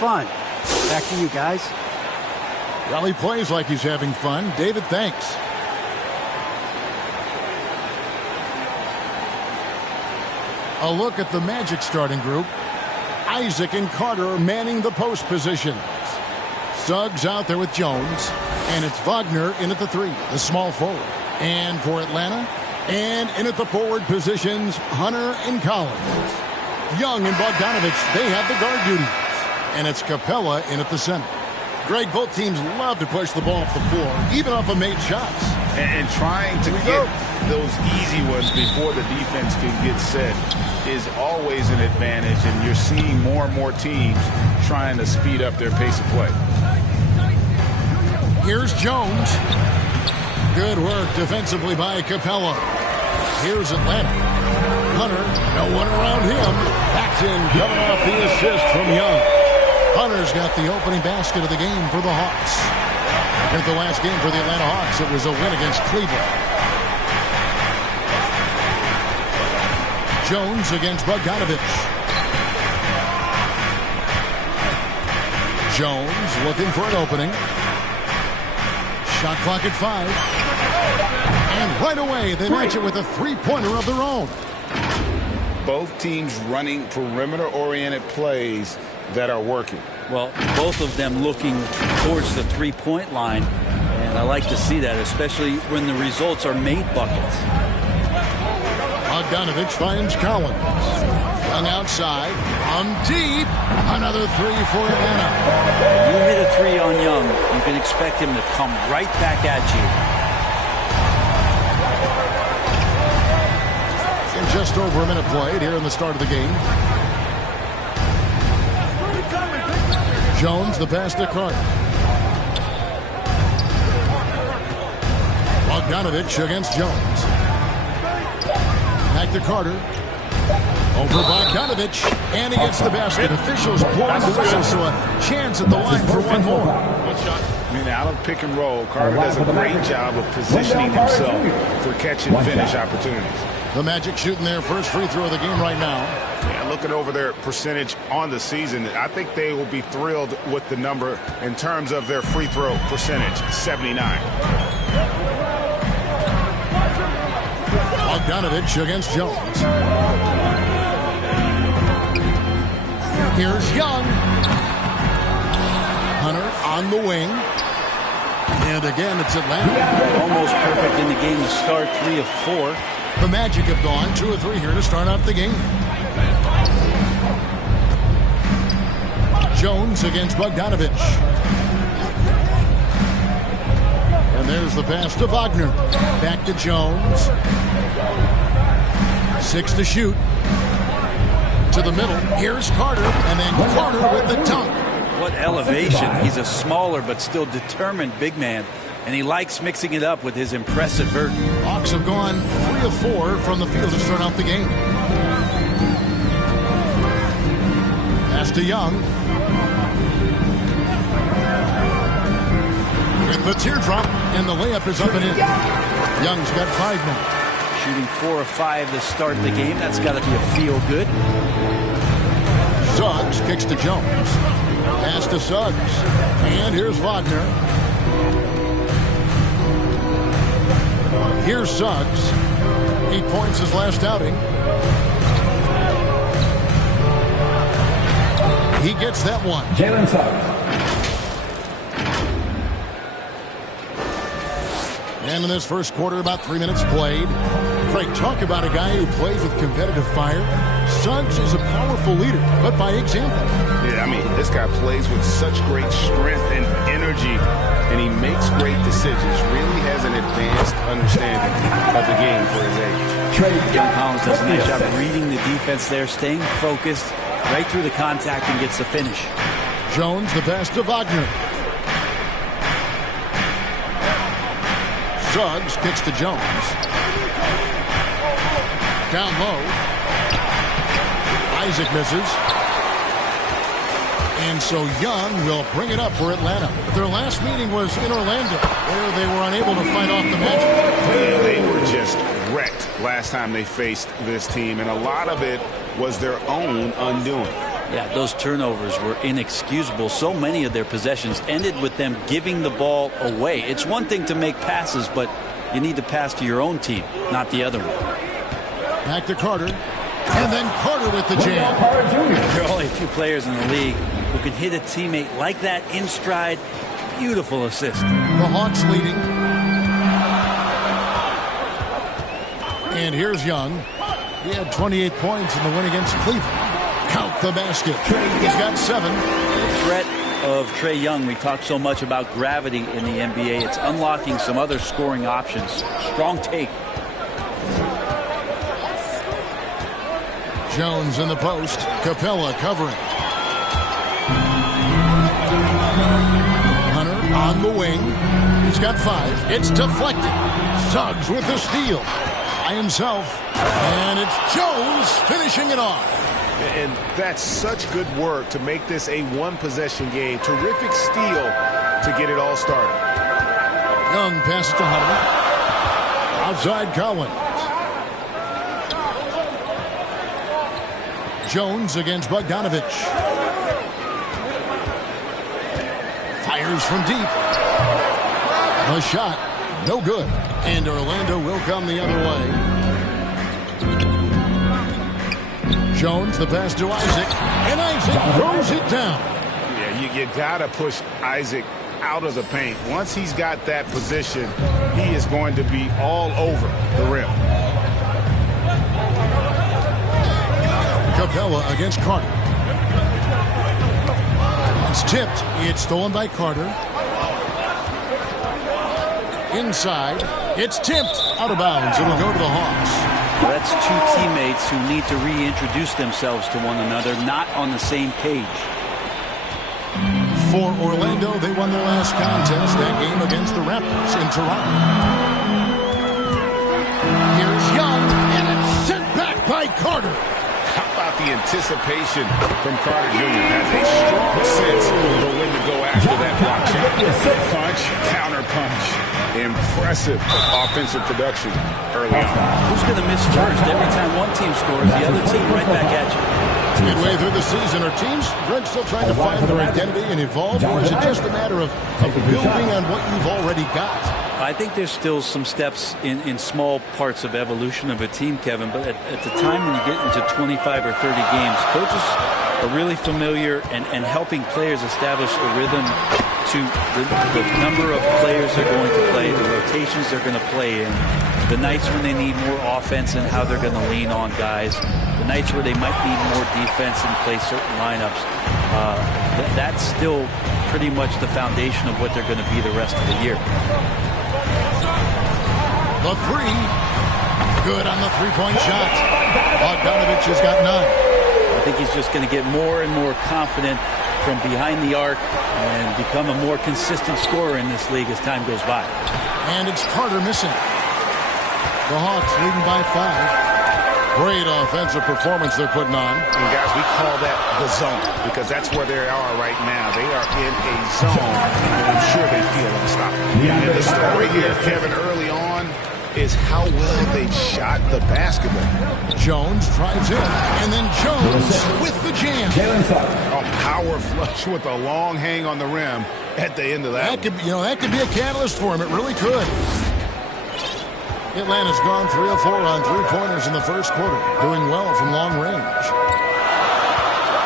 fun. Back to you guys. Well, he plays like he's having fun. David, thanks. A look at the Magic starting group. Isaac and Carter manning the post positions. Suggs out there with Jones. And it's Wagner in at the 3, the small forward. And for Atlanta, and in at the forward positions, Hunter and Collins. Young and Bogdanovich, they have the guard duties. And it's Capella in at the center. Greg, both teams love to push the ball off the floor, even off of made shots. And trying to get those easy ones before the defense can get set is always an advantage, and you're seeing more and more teams trying to speed up their pace of play. Here's Jones. Good work defensively by Capella. Here's Atlanta. Hunter, no one around him. Paxton coming off the assist from Young. Hunter's got the opening basket of the game for the Hawks. In the last game for the Atlanta Hawks, it was a win against Cleveland. Jones against Bogdanovich. Jones looking for an opening. Shot clock at 5. And right away, they match it with a three-pointer of their own. Both teams running perimeter-oriented plays that are working. Well, both of them looking towards the three-point line, and I like to see that, especially when the results are made buckets. Bogdanovich finds Collins. Young outside. Deep. Another 3 for Atlanta. You hit a 3 on Young, you can expect him to come right back at you. In just over a minute played here in the start of the game. Jones, the pass to Carter. Bogdanovich against Jones. Back to Carter. Over Bogdanovich. And he gets the basket. Officials blowing the whistle, so a chance at the line for one more. I mean, out of pick and roll, Carter does a great job of positioning himself for catch and finish opportunities. The Magic shooting their first free throw of the game right now. Yeah, looking over their percentage on the season, I think they will be thrilled with the number in terms of their free throw percentage, 79. Bogdanovich against Jones. Here's Young. Hunter on the wing. And again, it's Atlanta. Almost perfect in the game to start, 3 of 4. The Magic have gone 2 of 3 here to start out the game. Jones against Bogdanovich. And there's the pass to Wagner. Back to Jones. 6 to shoot. To the middle. Here's Carter. And then Carter with the dunk. What elevation. He's a smaller but still determined big man. And he likes mixing it up with his impressive vert. Hawks have gone 3 of 4 from the field to start out the game. Pass to Young. With the teardrop, and the layup is up and in. Young's got 5 now. Shooting 4 of 5 to start the game. That's got to be a feel-good. Suggs kicks to Jones. Pass to Suggs. And here's Wagner. Here's Suggs. 8 points his last outing. He gets that one. Jalen Suggs. And in this first quarter, about 3 minutes played. Frank, talk about a guy who plays with competitive fire. Suggs is a powerful leader, but by example. Yeah, I mean, this guy plays with such great strength and energy, and he makes great decisions. Really has an advanced understanding of the game for his age. Young Collins does a nice job of reading the defense there, staying focused right through the contact and gets the finish. Jones, the pass to Wagner. Suggs kicks to Jones. Down low. Isaac misses. And so Young will bring it up for Atlanta. Their last meeting was in Orlando, where they were unable to fight off the Magic. Yeah, they were just wrecked last time they faced this team, and a lot of it was their own undoing. Yeah, those turnovers were inexcusable. So many of their possessions ended with them giving the ball away. It's one thing to make passes, but you need to pass to your own team, not the other one. Back to Carter. And then Carter with the jam. There are only a few players in the league who can hit a teammate like that in stride. Beautiful assist. The Hawks leading. And here's Young. He had 28 points in the win against Cleveland. Count the basket. He's got 7. The threat of Trae Young, we talk so much about gravity in the NBA. It's unlocking some other scoring options. Strong take. Jones in the post. Capella covering. Hunter on the wing. He's got 5. It's deflected. Suggs with the steal. By himself. And it's Jones finishing it off. And that's such good work to make this a one-possession game. Terrific steal to get it all started. Young passes to Hunter. Outside Collins. Jones against Bogdanovich. Fires from deep. The shot, no good. And Orlando will come the other way. Jones, the pass to Isaac. And Isaac throws it down. Yeah, you got to push Isaac out of the paint. Once he's got that position, he is going to be all over the rim. Capella against Carter. It's tipped. It's stolen by Carter. Inside. It's tipped. Out of bounds. It'll go to the Hawks. That's two teammates who need to reintroduce themselves to one another, not on the same page. For Orlando, they won their last contest, that game against the Raptors in Toronto. Here's Young, and it's sent back by Carter. How about the anticipation from Carter Jr. Has a strong sense for when to go after that block shot. Punch, counter punch. Impressive offensive production early on. Who's going to miss first? Every time one team scores, the other team right back at you. Midway through the season, are teams, Greg, still trying to find their identity and evolve, or is it just a matter of building on what you've already got? I think there's still some steps in small parts of evolution of a team, Kevin, but at the time when you get into 25 or 30 games, coaches are really familiar and helping players establish a rhythm to the number of players they're going to play, the rotations they're going to play in, the nights when they need more offense and how they're going to lean on guys, the nights where they might need more defense and play certain lineups. That's still pretty much the foundation of what they're going to be the rest of the year. The 3. Good on the three-point shot. Bogdanovich has got 9. I think he's just going to get more and more confident from behind the arc and become a more consistent scorer in this league as time goes by. And it's Carter missing. The Hawks leading by 5. Great offensive performance they're putting on. And guys, we call that the zone because that's where they are right now. They are in a zone, and I'm sure they feel unstoppable. And the story here, Kevin, early on is how well they've shot the basketball. Jones drives in, and then Jones with the jam. A power flush with a long hang on the rim at the end of that. That could be a catalyst for him. It really could. Atlanta's gone 3 of 4 on three-pointers in the first quarter, doing well from long range.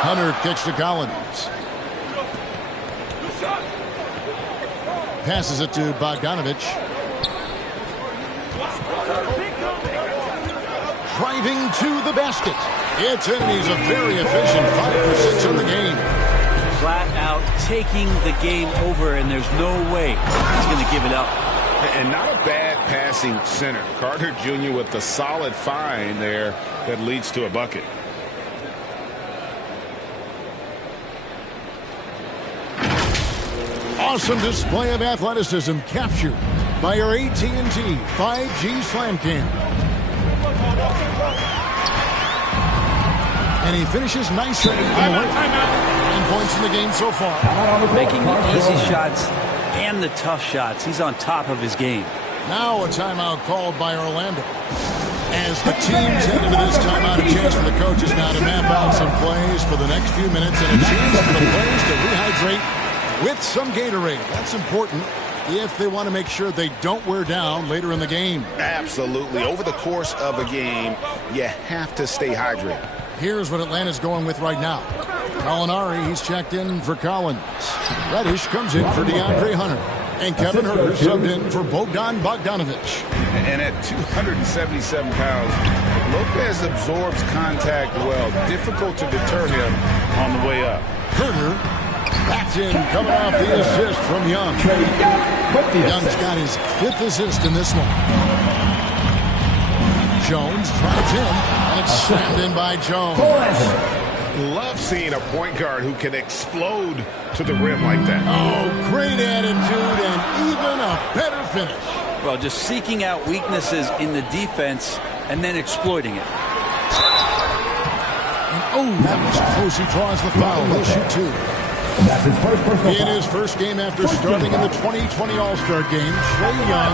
Hunter kicks to Collins. Passes it to Bogdanovich. Driving to the basket. It's in. He's a very efficient 5 for 6 on the game. Flat out taking the game over, and there's no way he's going to give it up. And not a bad passing center. Carter Jr. with the solid find there that leads to a bucket. Awesome display of athleticism captured by our AT&T 5G Slam Cam. And he finishes nicely in the way. 9 points in the game so far. Making the easy shots and the tough shots. He's on top of his game. Now a timeout called by Orlando. As the teams head into this timeout, a chance for the coaches now to map out some plays for the next few minutes and a chance for the players to rehydrate with some Gatorade. That's important if they want to make sure they don't wear down later in the game. Absolutely. Over the course of a game, you have to stay hydrated. Here's what Atlanta's going with right now. Molinari, he's checked in for Collins. Reddish comes in for DeAndre Hunter. And Kevin Huerter subbed in for Bogdan Bogdanovic. And at 277 pounds, Lopez absorbs contact well. Difficult to deter him on the way up. Huerter backs in, coming off the assist from Young. Young's got his 5th assist in this one. Jones drives in, and it's slammed in by Jones. Love seeing a point guard who can explode to the rim like that. Oh, great attitude and even a better finish. Well, just seeking out weaknesses in the defense and then exploiting it. And, that was close. He draws the foul. He'll shoot 2. That's his first personal In foul. his first game after starting in the 2020 All-Star game, Trae Young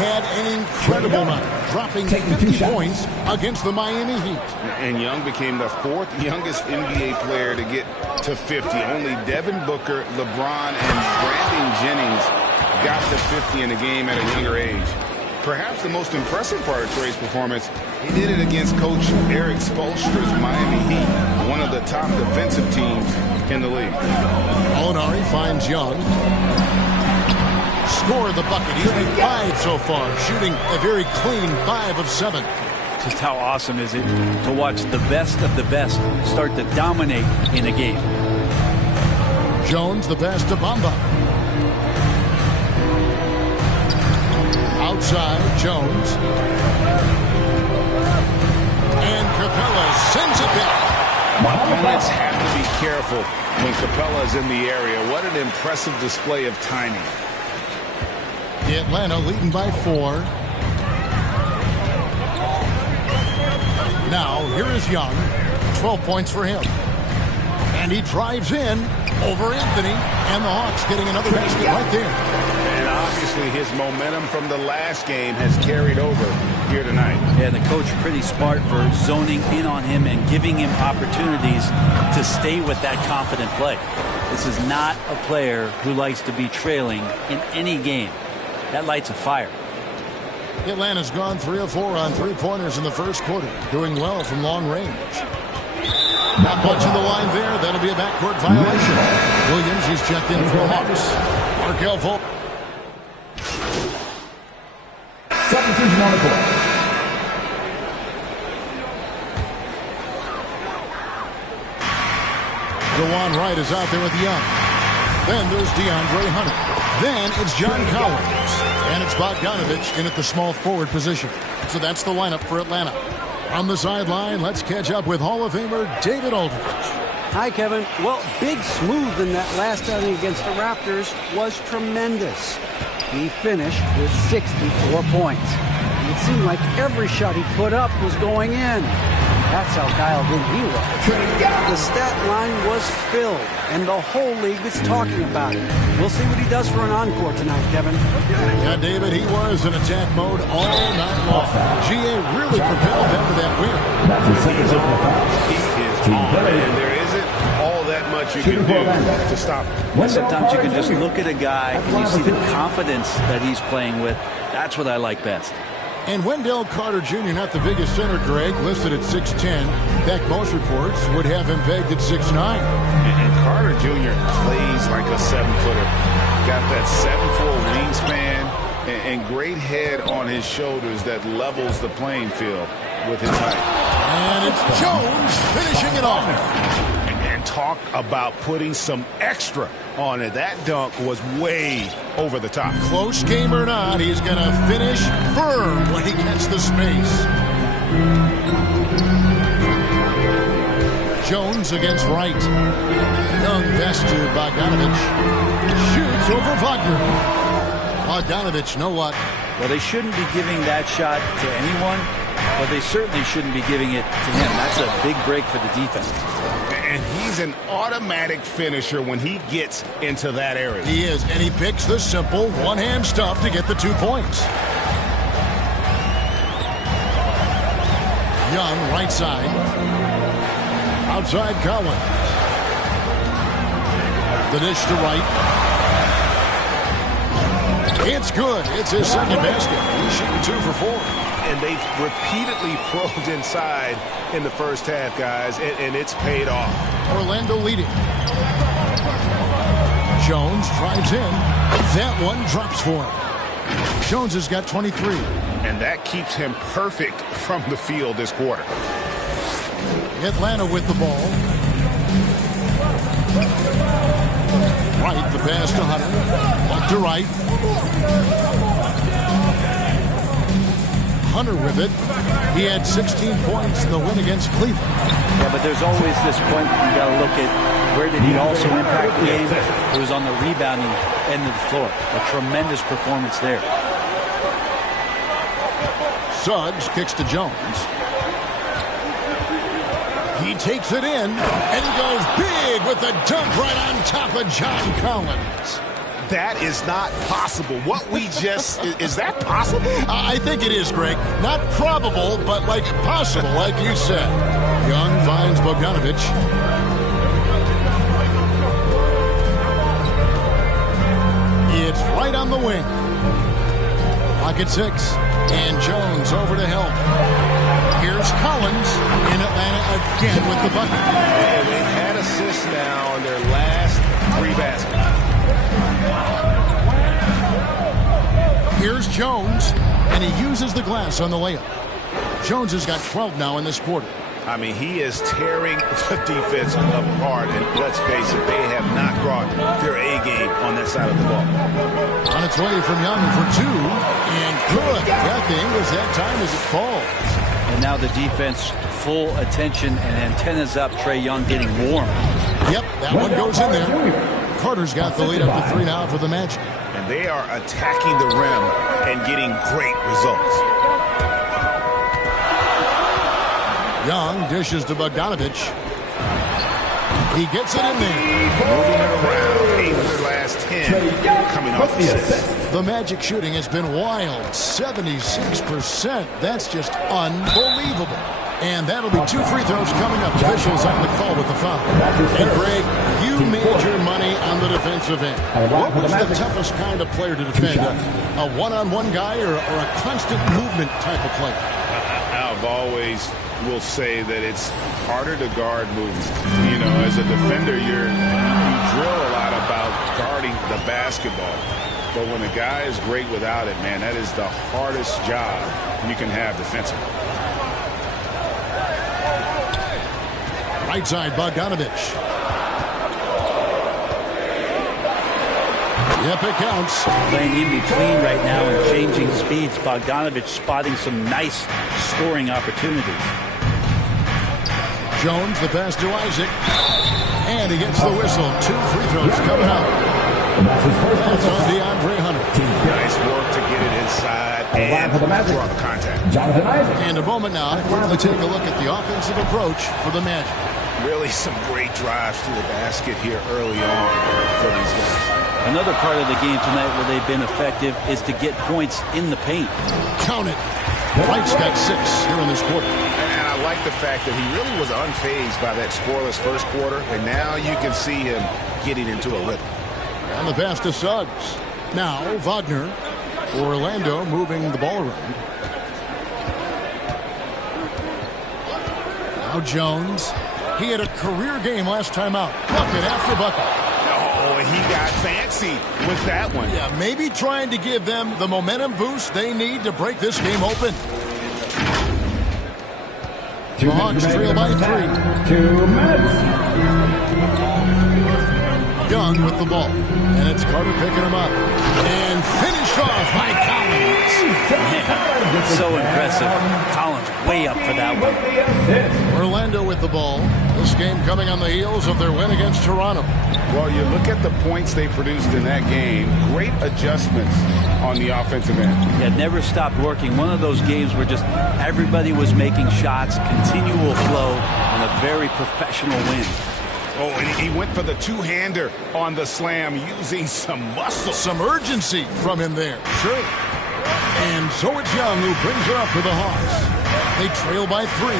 had an incredible night, dropping 50 points against the Miami Heat. And Young became the 4th youngest NBA player to get to 50. Only Devin Booker, LeBron, and Brandon Jennings got to 50 in the game at a younger age. Perhaps the most impressive part of Trae's performance, he did it against Coach Eric Spoelstra's Miami Heat, one of the top defensive teams in the league. Molinari finds Young. Score the bucket. He's made 5 so far, shooting a very clean 5 of 7. Just how awesome is it to watch the best of the best start to dominate in a game. Jones, the pass to Bamba. Outside, Jones. And Capella sends it back. Opponents have to be careful when Capella is in the area. What an impressive display of timing. Atlanta leading by 4. Now, here is Young. 12 points for him. And he drives in over Anthony. And the Hawks getting another basket right there. And obviously his momentum from the last game has carried over here tonight. Yeah, the coach pretty smart for zoning in on him and giving him opportunities to stay with that confident play. This is not a player who likes to be trailing in any game. That lights a fire. Atlanta's gone 3 of 4 on 3-pointers in the first quarter, doing well from long range. Not much in the line there. That'll be a backcourt violation. Williams, he's checked in for the Hawks. Markel Fultz. Substitution on the court. DeJuan Wright is out there with Young. Then there's DeAndre Hunter. Then it's John Collins. And it's Bogdanovic in at the small forward position. So that's the lineup for Atlanta. On the sideline, let's catch up with Hall of Famer David Aldridge. Hi, Kevin. Well, Big Smooth in that last outing against the Raptors was tremendous. He finished with 64 points. It seemed like every shot he put up was going in. That's how dialed in he was. The stat line was filled, and the whole league was talking about it. We'll see what he does for an encore tonight, Kevin. Yeah, David, he was in attack mode all night long. GA really propelled them to that win. That's his second personal foul. He is on, and there isn't all that much you can do to stop him. Sometimes you can just look at a guy and you see the confidence that he's playing with. That's what I like best. And Wendell Carter Jr., not the biggest center, Greg, listed at 6'10". In fact, most reports would have him pegged at 6'9". And Carter Jr. plays like a 7-footer. Got that 7'4" wingspan and great head on his shoulders that levels the playing field with his height. And it's Jones finishing it off. And talk about putting some extra on it. That dunk was way over the top. Close game or not, he's going to finish firm when he gets the space. Jones against Wright. Young pass to Bogdanovic. Shoots over Wagner. Bogdanovic, no luck. Well, they shouldn't be giving that shot to anyone, but they certainly shouldn't be giving it to him. That's a big break for the defense. And he's an automatic finisher when he gets into that area. He is, and he picks the simple one-hand stuff to get the 2 points. Young, right side. Outside Collins. The dish to right. It's good. It's his second basket. He's shooting 2 for 4. And they've repeatedly probed inside in the first half, guys, and it's paid off. Orlando leading. Jones drives in. That one drops for him. Jones has got 23. And that keeps him perfect from the field this quarter. Atlanta with the ball. Right, the pass to Hunter. Left to right. Hunter with it. He had 16 points in the win against Cleveland. Yeah, but there's always this point you got to look at where did he also impact the game. It was on the rebounding end of the floor. A tremendous performance there. Suggs kicks to Jones. He takes it in, and he goes big with the dunk right on top of John Collins. That is not possible. What we just, is that possible? I think it is, Greg. Not probable, but like possible, like you said. Young finds Bogdanovich. It's right on the wing. Pocket 6, and Jones over to help. Here's Collins in Atlanta again with the bucket. And they had assists now on their last 3 baskets. Here's Jones, and he uses the glass on the layup. Jones has got 12 now in this quarter. I mean, he is tearing the defense apart, and let's face it, they have not brought their A game on that side of the ball. On its way from Young for 2, and good. Got the English that time as it falls. And now the defense, full attention and antennas up. Trae Young getting warm. Yep, that one goes in there. Carter's got the lead up to 3 now for the Magic. And they are attacking the rim and getting great results. Young dishes to Bogdanovich. He gets it in there. Moving it around. 8 of their last 10 coming off the assist. The Magic shooting has been wild. 76%. That's just unbelievable. And that'll be 2 free throws coming up. Officials on the call with the foul. And Greg, you made your money on the defensive end. What was the toughest kind of player to defend? A one-on-one guy or a constant movement type of player? I've always will say that it's harder to guard movement. You know, as a defender, you drill a lot about guarding the basketball. But when a guy is great without it, man, that is the hardest job you can have defensively. Right side, Bogdanovich. Yep, it counts. Playing in between right now and changing speeds. Bogdanovich spotting some nice scoring opportunities. Jones, the pass to Isaac. And he gets the whistle. 2 free throws coming up. That's on DeAndre Hunter. Nice work to get it inside and draw the contact. And a moment now to quickly take a look at the offensive approach for the Magic. Really some great drives to the basket here early on for these guys. Another part of the game tonight where they've been effective is to get points in the paint. Count it. White's got 6 here in this quarter. And I like the fact that he really was unfazed by that scoreless first quarter, and now you can see him getting into a rhythm. And the pass to Suggs. Now Wagner. Orlando moving the ball around. Now Jones. He had a career game last time out. Bucket after bucket. Oh, he got fancy with that one. Yeah, maybe trying to give them the momentum boost they need to break this game open. The Hawks trail by 3. 2 minutes. Young with the ball. And it's Carter picking him up. And finished off by Collins. Man, so impressive. Collins way up for that one. Orlando with the ball. This game coming on the heels of their win against Toronto. Well, you look at the points they produced in that game. Great adjustments on the offensive end. Yeah, never stopped working. One of those games where just everybody was making shots, continual flow, and a very professional win. Oh, and he went for the two-hander on the slam using some muscle. Some urgency from him there. Sure. And so it's Young who brings her up for the Hawks. They trail by 3.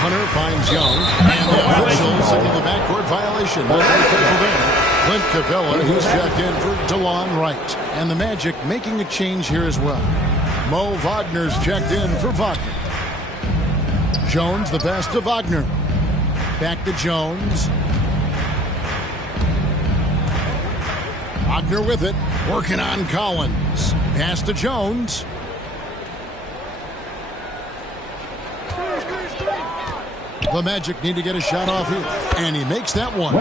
Hunter finds Young, and the officials signal the backcourt violation. Clint Capella, who's checked in for DeLon Wright. And the Magic making a change here as well. Mo Wagner's checked in for Wagner. Jones, the pass to Wagner. Back to Jones. Wagner with it, working on Collins. Pass to Jones. The Magic need to get a shot off here, and he makes that one.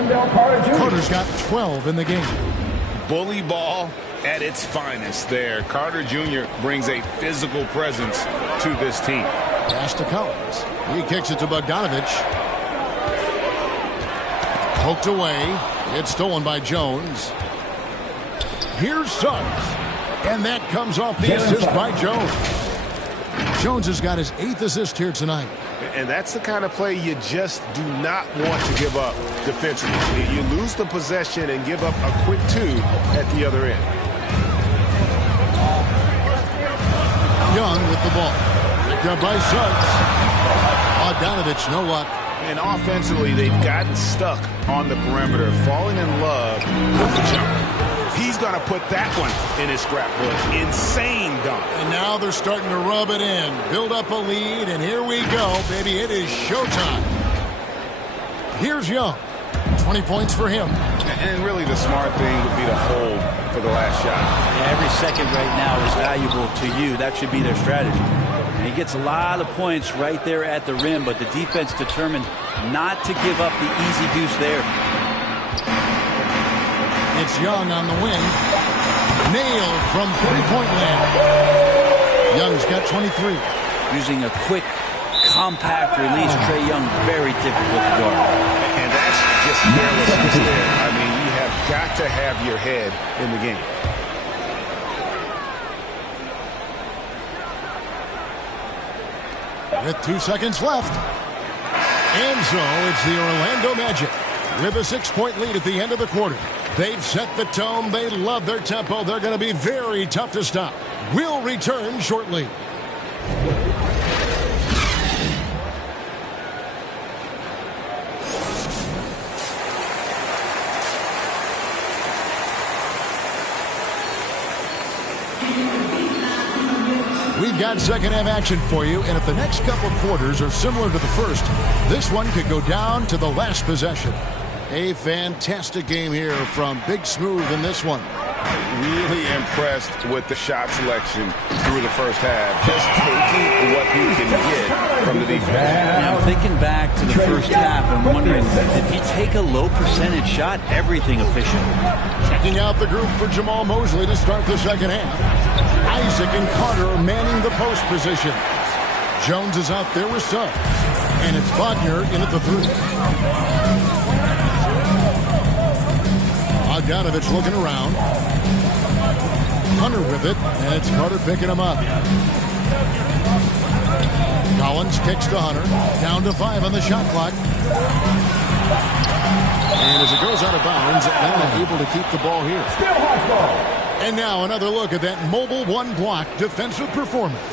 Carter's got 12 in the game. Bully ball at its finest there. Carter Jr. brings a physical presence to this team. Pass to Collins. He kicks it to Bogdanovich. Poked away. It's stolen by Jones. Here's Suggs. And that comes off the assist by Jones. Jones has got his 8th assist here tonight. And that's the kind of play you just do not want to give up defensively. You lose the possession and give up a quick 2 at the other end. Young with the ball. Picked up by Suggs. Bogdanovich, no luck. And offensively, they've gotten stuck on the perimeter, falling in love with the jumper. He's going to put that one in his scrapbook. Insane dunk. And now they're starting to rub it in. Build up a lead, and here we go, baby. It is showtime. Here's Young. 20 points for him. And really the smart thing would be to hold for the last shot. Yeah, every second right now is valuable to you. That should be their strategy. And he gets a lot of points right there at the rim, but the defense determined not to give up the easy deuce there. It's Young on the wing. Nailed from three-point land. Young's got 23. Using a quick, compact release, Trae Young, very difficult to guard. And that's just carelessness there. I mean, you have got to have your head in the game. With 2 seconds left. And so it's the Orlando Magic with a 6-point lead at the end of the quarter. They've set the tone. They love their tempo. They're going to be very tough to stop. We'll return shortly. We've got second half action for you, and if the next couple quarters are similar to the first, this one could go down to the last possession. A fantastic game here from Big Smooth in this one. Really impressed with the shot selection through the first half. Just taking what he can get from the defense. Now, thinking back to the first half, I'm wondering, did he take a low percentage shot? Everything efficient. Checking out the group for Jamal Mosley to start the second half. Isaac and Carter are manning the post position. Jones is out there with Suggs. And it's Wagner in at the 3. Bogdanovich looking around. Hunter with it, and it's Carter picking him up. Collins kicks to Hunter. Down to 5 on the shot clock. And as it goes out of bounds, Atlanta able to keep the ball here. And now another look at that mobile one-block defensive performance.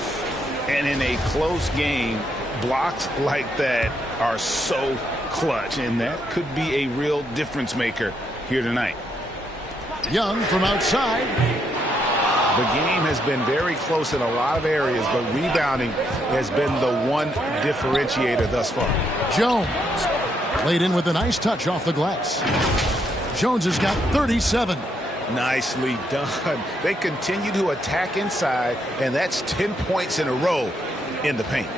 And in a close game, blocks like that are so clutch, and that could be a real difference maker here tonight. Young from outside. The game has been very close in a lot of areas, but rebounding has been the one differentiator thus far. Jones laid in with a nice touch off the glass. Jones has got 37. Nicely done. They continue to attack inside, and that's 10 points in a row in the paint.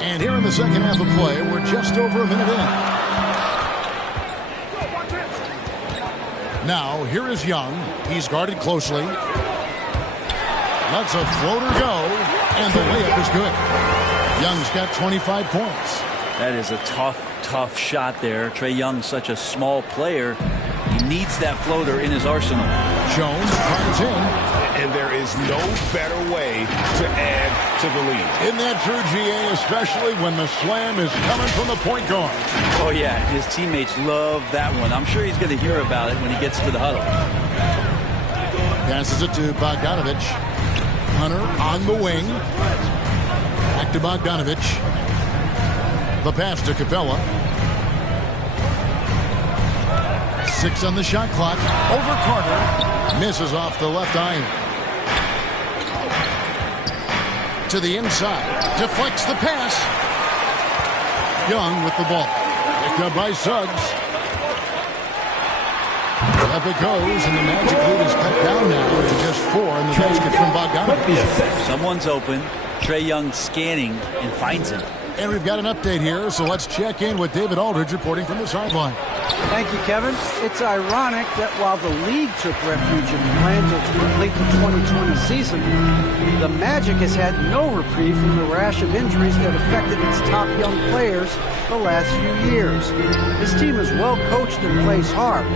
And here in the second half of play, we're just over a minute in. Now, here is Young. He's guarded closely. Lets a floater go, and the layup is good. Young's got 25 points. That is a tough shot there. Trae Young, such a small player. He needs that floater in his arsenal. Jones drives in. And there is no better way to add to the lead. Isn't that true, GA? Especially when the slam is coming from the point guard. Oh, yeah. His teammates love that one. I'm sure he's going to hear about it when he gets to the huddle. Passes it to Bogdanovich. Hunter on the wing. Back to Bogdanovich. The pass to Capella. 6 on the shot clock. Over Carter. Misses off the left iron. To the inside. Deflects the pass. Young with the ball. Picked up by Suggs. Up it goes, and the Magic lead is cut down now to just 4 in the basket from Bogdanovich. Someone's open. Trae Young scanning and finds him. And we've got an update here, so let's check in with David Aldridge reporting from the sideline. Thank you, Kevin. It's ironic that while the league took refuge in Orlando to complete the 2020 season, the Magic has had no reprieve from the rash of injuries that affected its top young players the last few years. This team is well coached and plays hard.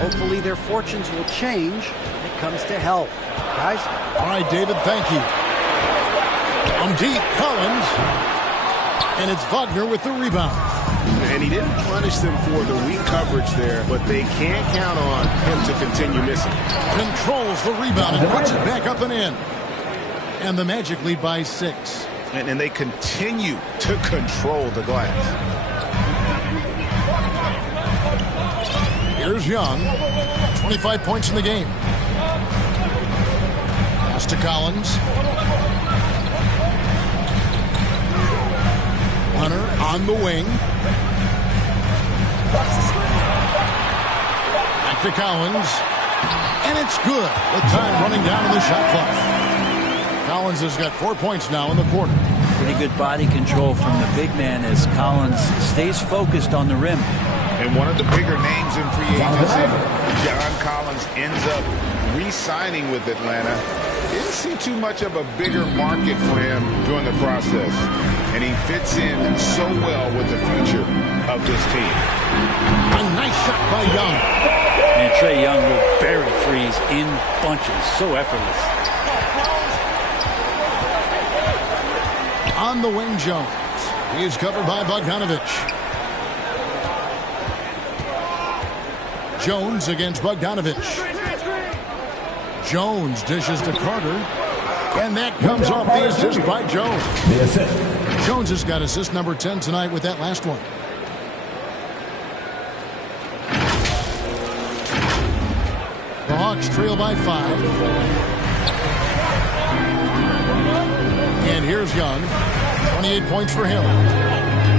Hopefully their fortunes will change when it comes to health. Guys? All right, David, thank you. On deep, Collins. And it's Wagner with the rebound. And he didn't punish them for the weak coverage there, but they can't count on him to continue missing. Controls the rebound and puts it back up and in. And the Magic lead by 6. And they continue to control the glass. Here's Young. 25 points in the game. Pass to Collins. Hunter on the wing. Back to Collins. And it's good. The time running down in the shot clock. Collins has got 4 points now in the quarter. Pretty good body control from the big man as Collins stays focused on the rim. And one of the bigger names in free agency, John Collins, ends up re-signing with Atlanta. Didn't see too much of a bigger market for him during the process. And he fits in so well with the future of this team. A nice shot by Young. And Trae Young will bury threes in bunches. So effortless. On the wing, Jones. He's covered by Bogdanovich. Jones against Bogdanovich. Jones dishes to Carter. And that comes off the assist by Jones. The assist. Jones has got assist number 10 tonight with that last one. The Hawks trail by 5. And here's Young. 28 points for him.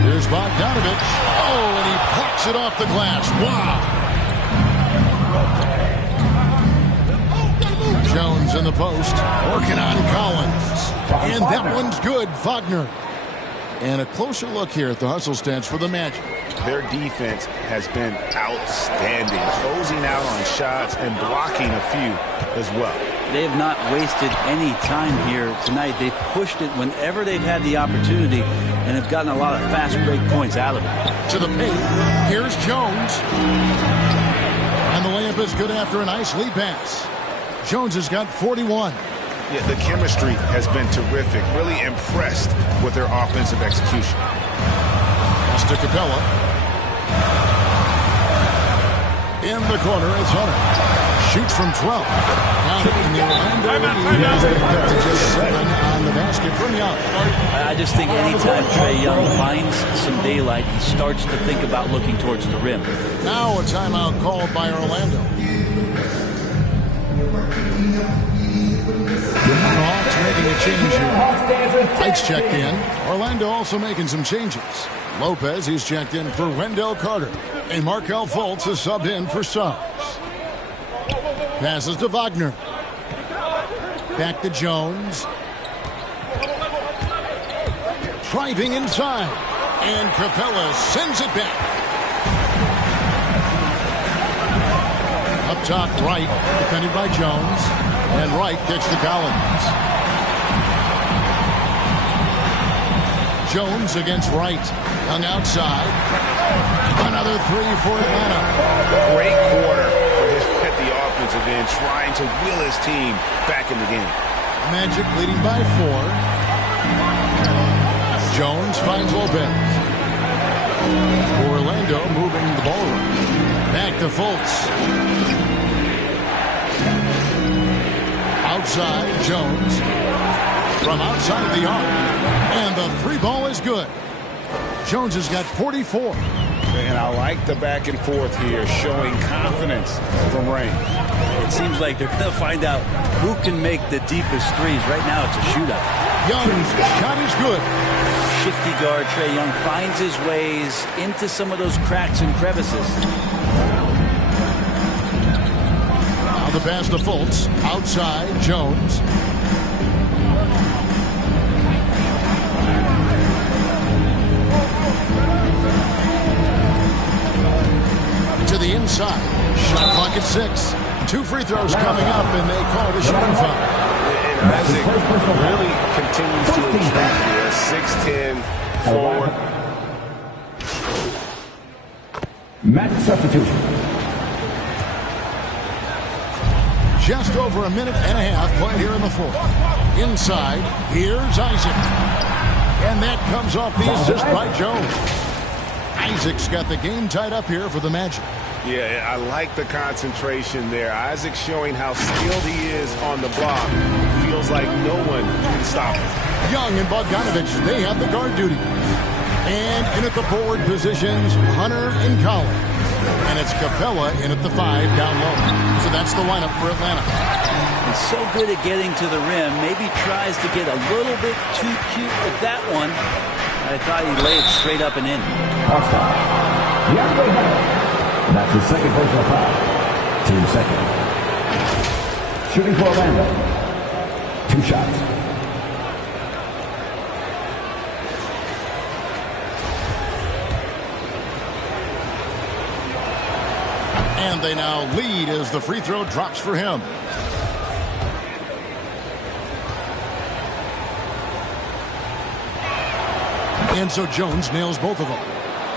Here's Bogdanovich. Oh, and he plucks it off the glass. Wow. Jones in the post, working on Collins. And that one's good, Wagner. And a closer look here at the hustle stats for the Magic. Their defense has been outstanding, closing out on shots and blocking a few as well. They have not wasted any time here tonight. They've pushed it whenever they've had the opportunity and have gotten a lot of fast break points out of it. To the paint, here's Jones. And the layup is good after a nice lead pass. Jones has got 41. Yeah, the chemistry has been terrific. Really impressed with their offensive execution. Pass to Capella. In the corner, it's Hunter. Shoots from 12. Now in the Orlando lead, he's picked up to just 7 on the basket from Young. I just think anytime Trae Young finds some daylight, he starts to think about looking towards the rim. Now a timeout called by Orlando. The Hawks making a change here. Lights checked in. Orlando also making some changes. Lopez, he's checked in for Wendell Carter. And Markelle Fultz is subbed in for Suggs. Passes to Wagner. Back to Jones. Driving inside. And Capella sends it back. Up top, Wright, defended by Jones. And Wright gets to Collins. Jones against Wright. Young outside. Another three for Atlanta. Great quarter for him at the offensive end, trying to will his team back in the game. Magic leading by 4. Jones finds Lopez. Orlando moving the ball around. Back to Fultz. outside, Jones. From outside the arc. And the three ball is good. Jones has got 44. And I like the back and forth here, showing confidence from Rain. It seems like they're going to find out who can make the deepest threes. Right now it's a shootout. Young's shot is good. Shifty guard Trae Young finds his ways into some of those cracks and crevices. Now the pass to Fultz. Outside, Jones. To the inside. Shot clock at 6. 2 free throws coming up, and they call it a shooting foul. And Isaac really continues to attract here. 6'10", forward. Match substitution. Just over a minute and a half played here in the fourth. Inside, here's Isaac. And that comes off the assist by Jones. Isaac's got the game tied up here for the Magic. Yeah, I like the concentration there. Isaac showing how skilled he is on the block. Feels like no one can stop him. Young and Bogdanovich, they have the guard duty. And in at the forward positions, Hunter and Collins. And it's Capella in at the 5 down low. So that's the lineup for Atlanta. He's so good at getting to the rim. Maybe tries to get a little bit too cute with that one. I thought he'd lay it straight up and in. That's his second personal foul. Team second. Shooting for Orlando. 2 shots. And they now lead as the free throw drops for him. And so Jones nails both of them.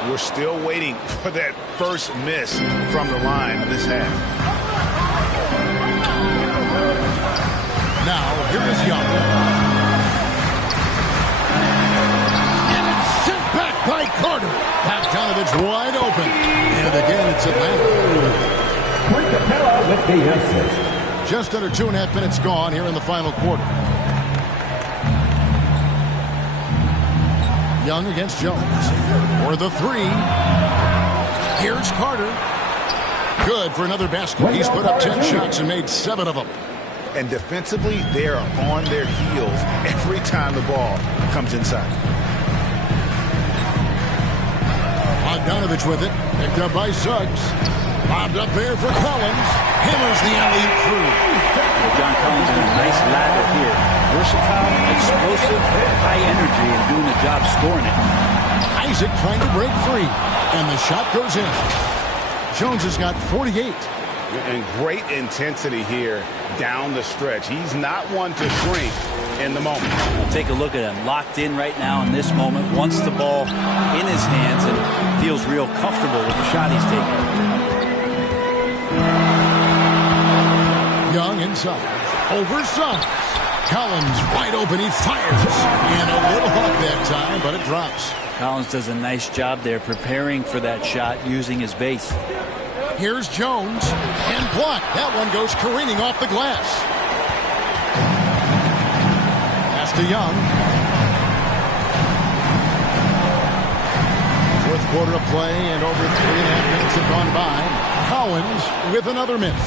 We're still waiting for that first miss from the line this half. Now, here is Young. And it's sent back by Carter. Bogdanovich wide open. And again, it's Atlanta. Capella with the assist. Just under 2.5 minutes gone here in the final quarter. Young against Jones. For the 3. Here's Carter. Good for another basket. He's put up 10 shots and made 7 of them. And defensively, they are on their heels every time the ball comes inside. Bogdanovich with it. Picked up by Suggs. Bobbed up there for Collins. Hammers the alley through. John Collins in a nice ladder here. Versatile, explosive, high energy, and doing the job scoring it. Isaac trying to break free. And the shot goes in. Jones has got 48. And great intensity here down the stretch. He's not one to shrink in the moment. Take a look at him. Locked in right now in this moment. Wants the ball in his hands and feels real comfortable with the shot he's taking. Young inside. Over Suggs. Collins wide open. He fires. And a little hot that time, but it drops. Collins does a nice job there preparing for that shot using his base. Here's Jones. And blocked. That one goes careening off the glass. Pass to Young. Fourth quarter of play and over 3.5 minutes have gone by. Collins with another miss.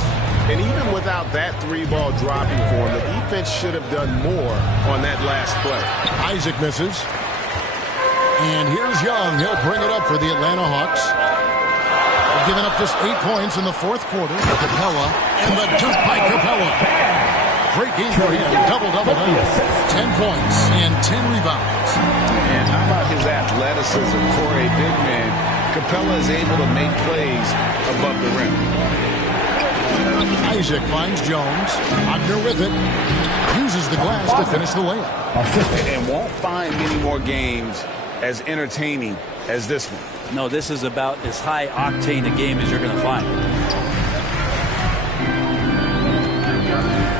And even without that 3-ball dropping for him, the defense should have done more on that last play. Isaac misses. And here's Young. He'll bring it up for the Atlanta Hawks. They've given up just 8 points in the fourth quarter. Capella. And the dunk by Capella. Great game for him. Double-double. 10 points and 10 rebounds. And how about his athleticism for a big man? Capella is able to make plays above the rim. Isaac finds Jones. Wagner with it. Uses the glass to finish the layup. And won't find many more games as entertaining as this one. No, this is about as high octane a game as you're going to find.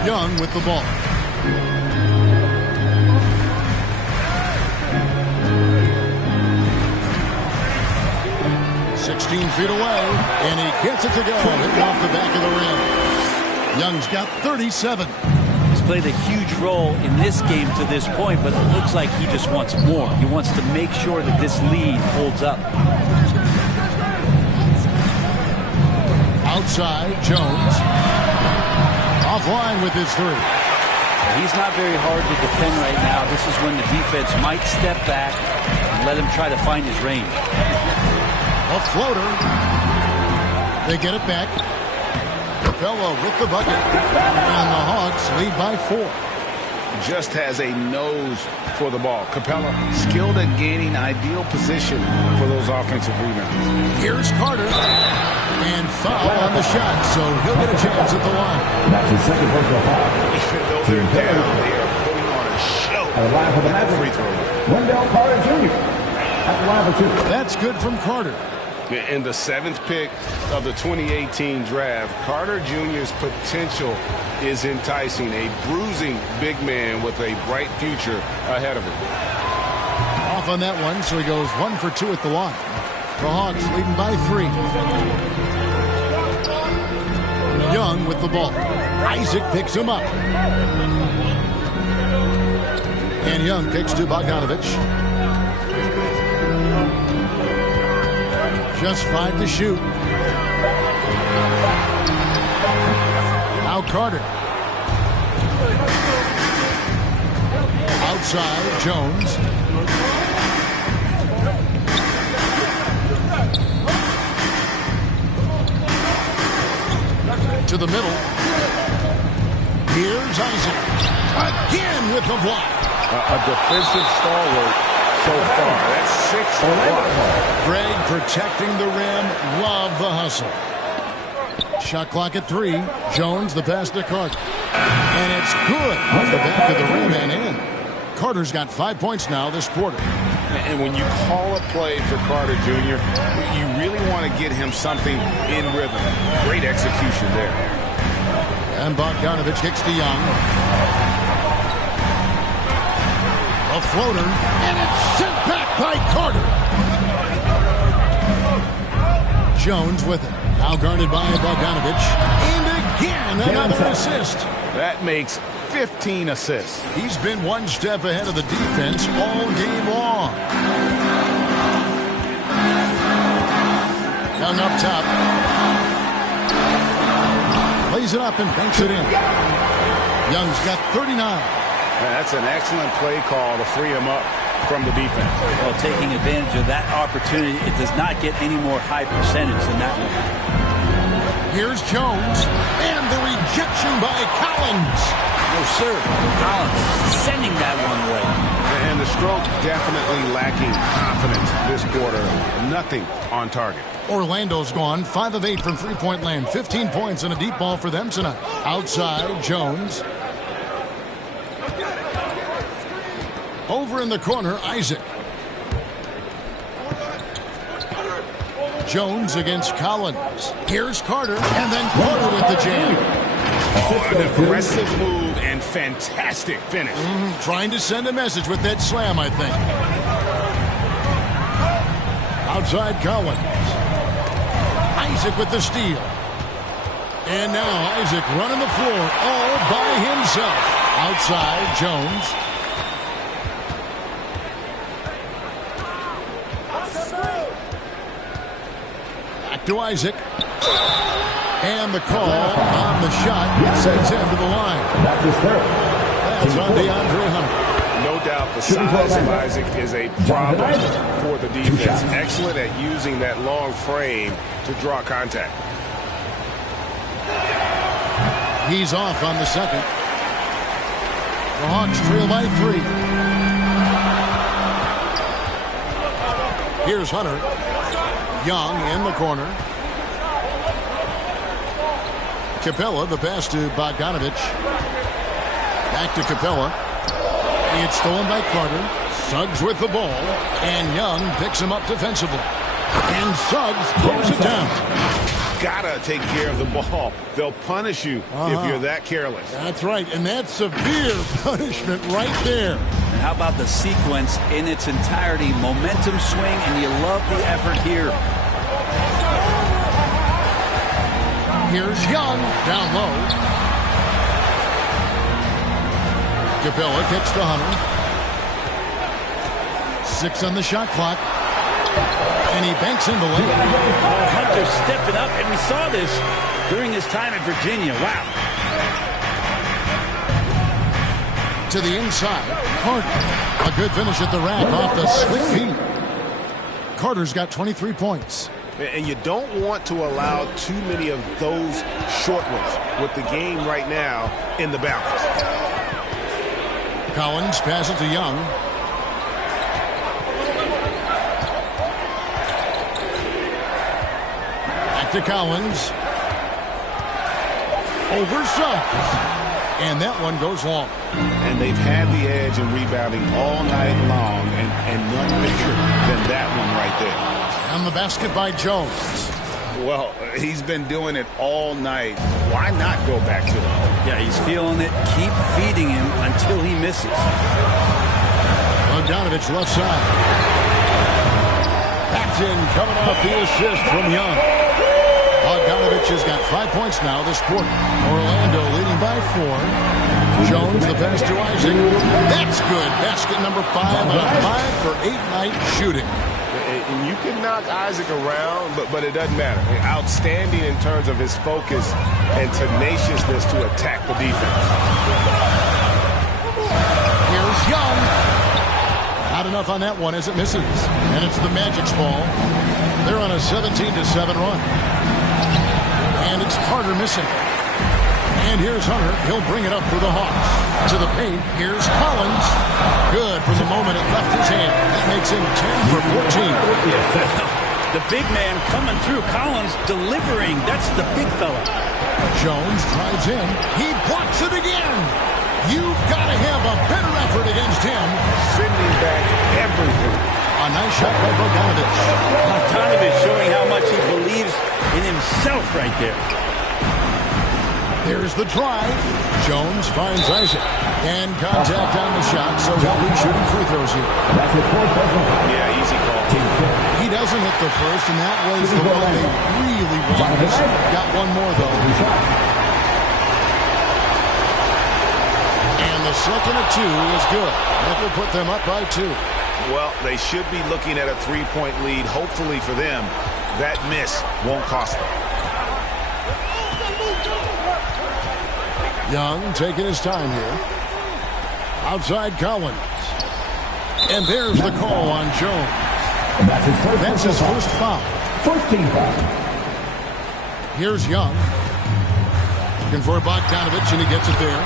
Young with the ball. "16 feet away, and he gets it to go. Hitting off the back of the rim. Young's got 37. He's played a huge role in this game to this point, but it looks like he just wants more. He wants to make sure that this lead holds up. Outside, Jones. Offline with his three. He's not very hard to defend right now. This is when the defense might step back and let him try to find his range. A floater. They get it back. Capella with the bucket. And the Hawks lead by 4. Just has a nose for the ball. Capella skilled at gaining ideal position for those offensive rebounds. Here's Carter. And foul on the shot, so he'll get a chance at the line. That's his second personal foul. Even though they're down, they are putting on a show At the line for the at the Magic, free throw line. Wendell Carter Jr. At the line for 2. That's good from Carter. In the 7th pick of the 2018 draft, Carter Jr.'s potential is enticing. A bruising big man with a bright future ahead of him. Off on that one, so he goes 1 for 2 at the line. The Hawks leading by 3. Young with the ball. Isaac picks him up. And Young kicks to Bogdanovich. Just 5 to shoot. Now Carter. Outside, Jones. To the middle. Here's Isaac. Again with the block. A defensive stalwart so far. That's 6 blocks. Greg protecting the rim. Love the hustle. Shot clock at 3. Jones, the pass to Carter. And it's good off the back of the rim and in. Carter's got 5 points now this quarter. And when you call a play for Carter Jr., you really want to get him something in rhythm. Great execution there. And Bogdanovich kicks to Young. A floater, and it's sent back by Carter. Jones with it. Now guarded by Bogdanovich. And again, another assist. That makes 15 assists. He's been one step ahead of the defense all game long. Young up top. Plays it up and banks it in. Young's got 39. That's an excellent play call to free him up from the defense. Well, taking advantage of that opportunity, it does not get any more high percentage than that one. Here's Jones, and the rejection by Collins. No, sir. Collins sending that one away. And the stroke definitely lacking confidence this quarter. Nothing on target. Orlando's gone 5 of 8 from three-point land. 15 points and a deep ball for them tonight. Outside, Jones. Over in the corner, Isaac. Jones against Collins. Here's Carter, and then Carter with the jam. Oh, an aggressive move and fantastic finish. Trying to send a message with that slam, I think. Outside, Collins. Isaac with the steal. And now Isaac running the floor all by himself. Outside, Jones. Back to Isaac. And the call on the shot sends him to the line. That's his third. That's on DeAndre Hunter. No doubt the size of Isaac is a problem for the defense. Excellent at using that long frame to draw contact. He's off on the second. The Hawks trail by 3. Here's Hunter. Young in the corner. Capella, the pass to Bogdanovich. Back to Capella. It's stolen by Carter. Suggs with the ball. And Young picks him up defensively. And Suggs throws it down. Gotta take care of the ball. They'll punish you if you're that careless. That's right. And that's severe punishment right there. And how about the sequence in its entirety? Momentum swing, and you love the effort here. Here's Young down low. Capella kicks to Hunter. 6 on the shot clock. And he banks in the lane. Oh, Hunter stepping up, and we saw this during his time at Virginia. Wow. To the inside, Carter. A good finish at the rack off the slick feed. Carter's got 23 points. And you don't want to allow too many of those short ones with the game right now in the balance. Collins passes to Young. Back to Collins. Over Suggs. And that one goes long. And they've had the edge in rebounding all night long, and none bigger than that one right there. And the basket by Jones. Well, he's been doing it all night. Why not go back to it? Yeah, he's feeling it. Keep feeding him until he misses. Bogdanovich left side. Paxton coming off the assist from Young. Bogdanovich has got 5 points now this quarter. Orlando leading by 4. Jones, the pass to Isaac. That's good. Basket number 5 on a 5-for-8 night shooting. And you can knock Isaac around, but it doesn't matter. Outstanding in terms of his focus and tenaciousness to attack the defense. Here's Young. Not enough on that one as it misses. And it's the Magic's ball. They're on a 17-7 run. And it's Carter missing. And here's Hunter. He'll bring it up for the Hawks. To the paint. Here's Collins. Good from the moment it left his hand. That makes him 10 for 14. The big man coming through. Collins delivering. That's the big fella. Jones drives in. He blocks it again. You've got to have a better effort against him. Sending back everything. A nice shot by Bogdanovich. Bogdanovich showing how much he believes in himself right there. There's the drive. Jones finds Isaac. And contact on the shot, so he'll be shooting free throws here. Yeah, easy call. He doesn't hit the first, and that was the one they really wanted. Got one more, though. And the second of 2 is good. That will put them up by 2. Well, they should be looking at a 3-point lead. Hopefully for them, that miss won't cost them. Young taking his time here. Outside Collins. And there's the call on Jones. That's his first foul. First team foul. Here's Young. Looking for Bogdanovich, and he gets it there.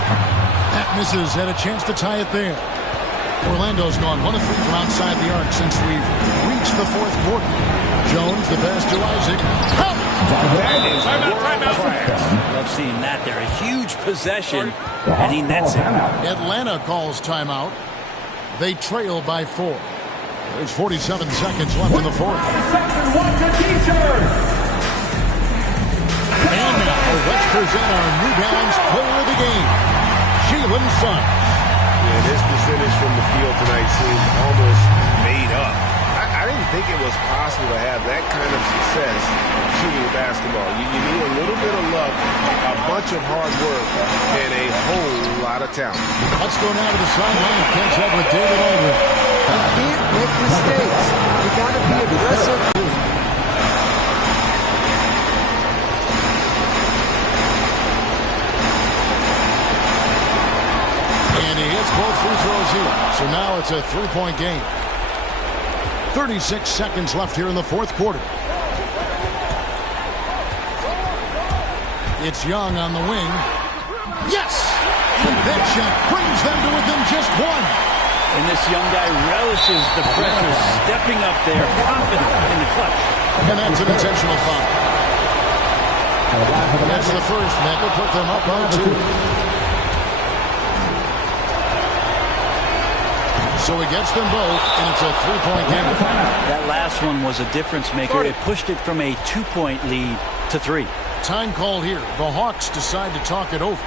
That misses. Had a chance to tie it there. Orlando's gone 1 of 3 from outside the arc since we've reached the fourth quarter. Jones, the pass to Isaac. That is timeout. Love seeing that there. A huge possession, and he nets it. Atlanta calls timeout. They trail by 4. There's 47 seconds left in the fourth. And now, let's present our New Balance player of the game, Jalen Suggs. Yeah, his percentage from the field tonight seemed almost made up. I didn't think it was possible to have that kind of success shooting the basketball. You need a little bit of luck, a bunch of hard work, and a whole lot of talent. Let's go now to the sideline and catch up with David Aldridge. You can't make mistakes. You got to be aggressive. And he hits both free throws here. So now it's a 3-point game. 36 seconds left here in the fourth quarter. It's Young on the wing. Yes! And that shot brings them to within just 1. And this young guy relishes the pressure, stepping up there, confident in the clutch. And that's an intentional foul. That's the first, and that will put them up by 2. So he gets them both, and it's a 3-point game. That last one was a difference maker. It pushed it from a 2-point lead to 3. Time called here. The Hawks decide to talk it over.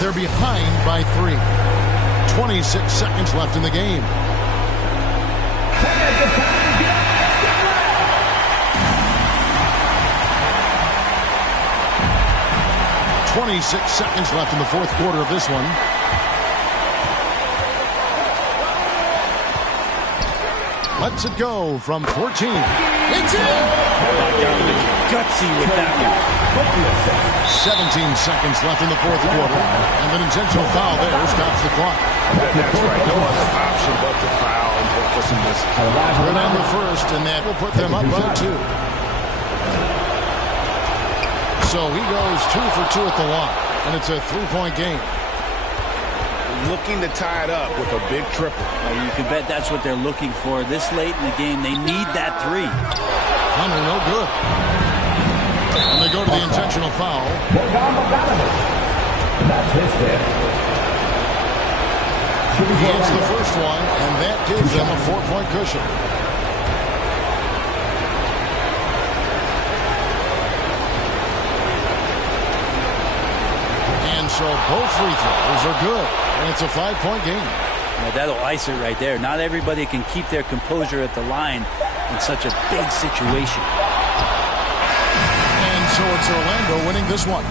They're behind by 3. 26 seconds left in the game. 26 seconds left in the fourth quarter of this one. lets it go from 14. It's in! Gutsy with that one. 17 seconds left in the fourth quarter, and an intentional foul there stops the clock. That's right. No other option but to foul and hope for some misses. Good on the first, and that will put them up by 2. So he goes 2 for 2 at the line, and it's a 3-point game. Looking to tie it up with a big triple. Well, you can bet that's what they're looking for. This late in the game, they need that 3. Hunter, no good. And they go to the intentional foul. That's his fifth. He hits the first one, and that gives them a 4-point cushion. And so both free throws are good, and it's a 5-point game. Yeah, that'll ice it right there. Not everybody can keep their composure at the line in such a big situation. And so it's Orlando winning this one.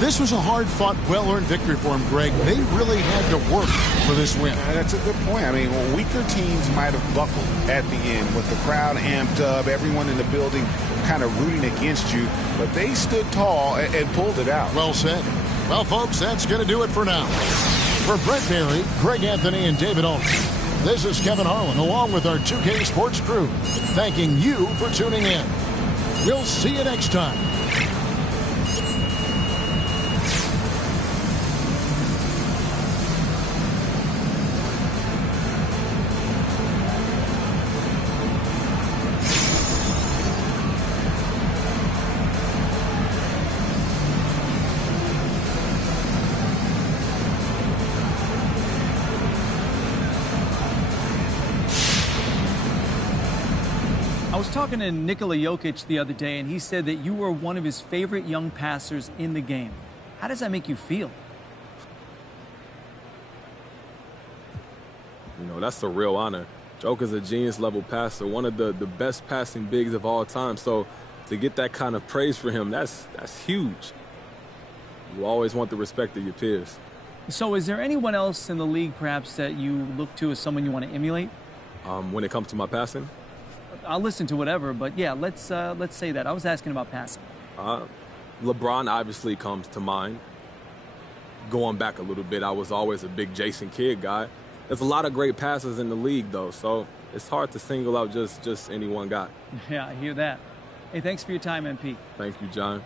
This was a hard-fought, well-earned victory for them, Greg. They really had to work for this win. That's a good point. I mean, weaker teams might have buckled at the end with the crowd amped up, everyone in the building kind of rooting against you, but they stood tall and pulled it out. Well said. Well, folks, that's going to do it for now. For Brett Barry, Greg Anthony, and David Olney, this is Kevin Harlan along with our 2K Sports crew, thanking you for tuning in. We'll see you next time. I was talking to Nikola Jokic the other day, and he said that you were one of his favorite young passers in the game. How does that make you feel? You know, that's a real honor. Joker's a genius-level passer, one of the best passing bigs of all time. So to get that kind of praise for him, that's huge. You always want the respect of your peers. So is there anyone else in the league, perhaps, that you look to as someone you want to emulate? When it comes to my passing? I'll listen to whatever, but yeah, let's say that. I was asking about passing. LeBron obviously comes to mind. Going back a little bit, I was always a big Jason Kidd guy. There's a lot of great passers in the league, though, so it's hard to single out just any one guy. Yeah, I hear that. Hey, thanks for your time, MP. Thank you, John.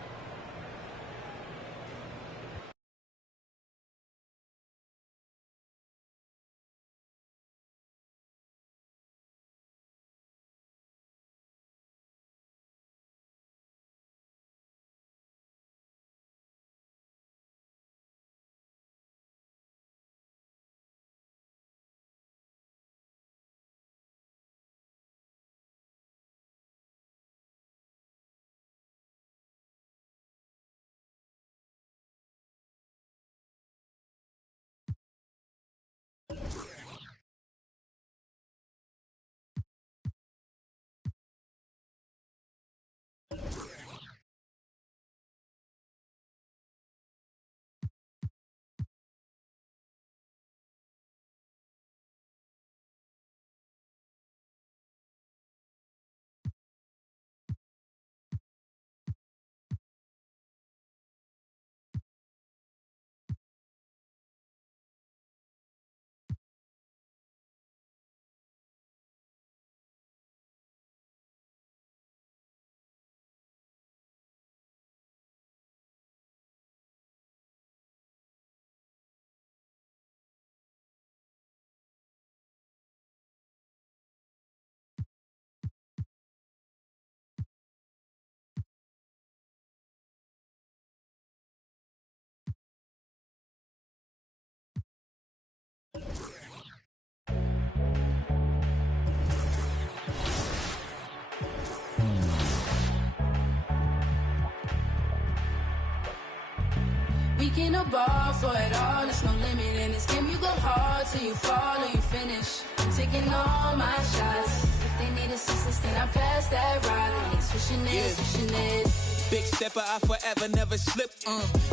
We can no ball for it all, there's no limit in this game. You go hard till you fall or you finish. I'm taking all my shots. If they need assistance, then I pass that rock. Switching it, switching it. Big stepper, I forever never slip.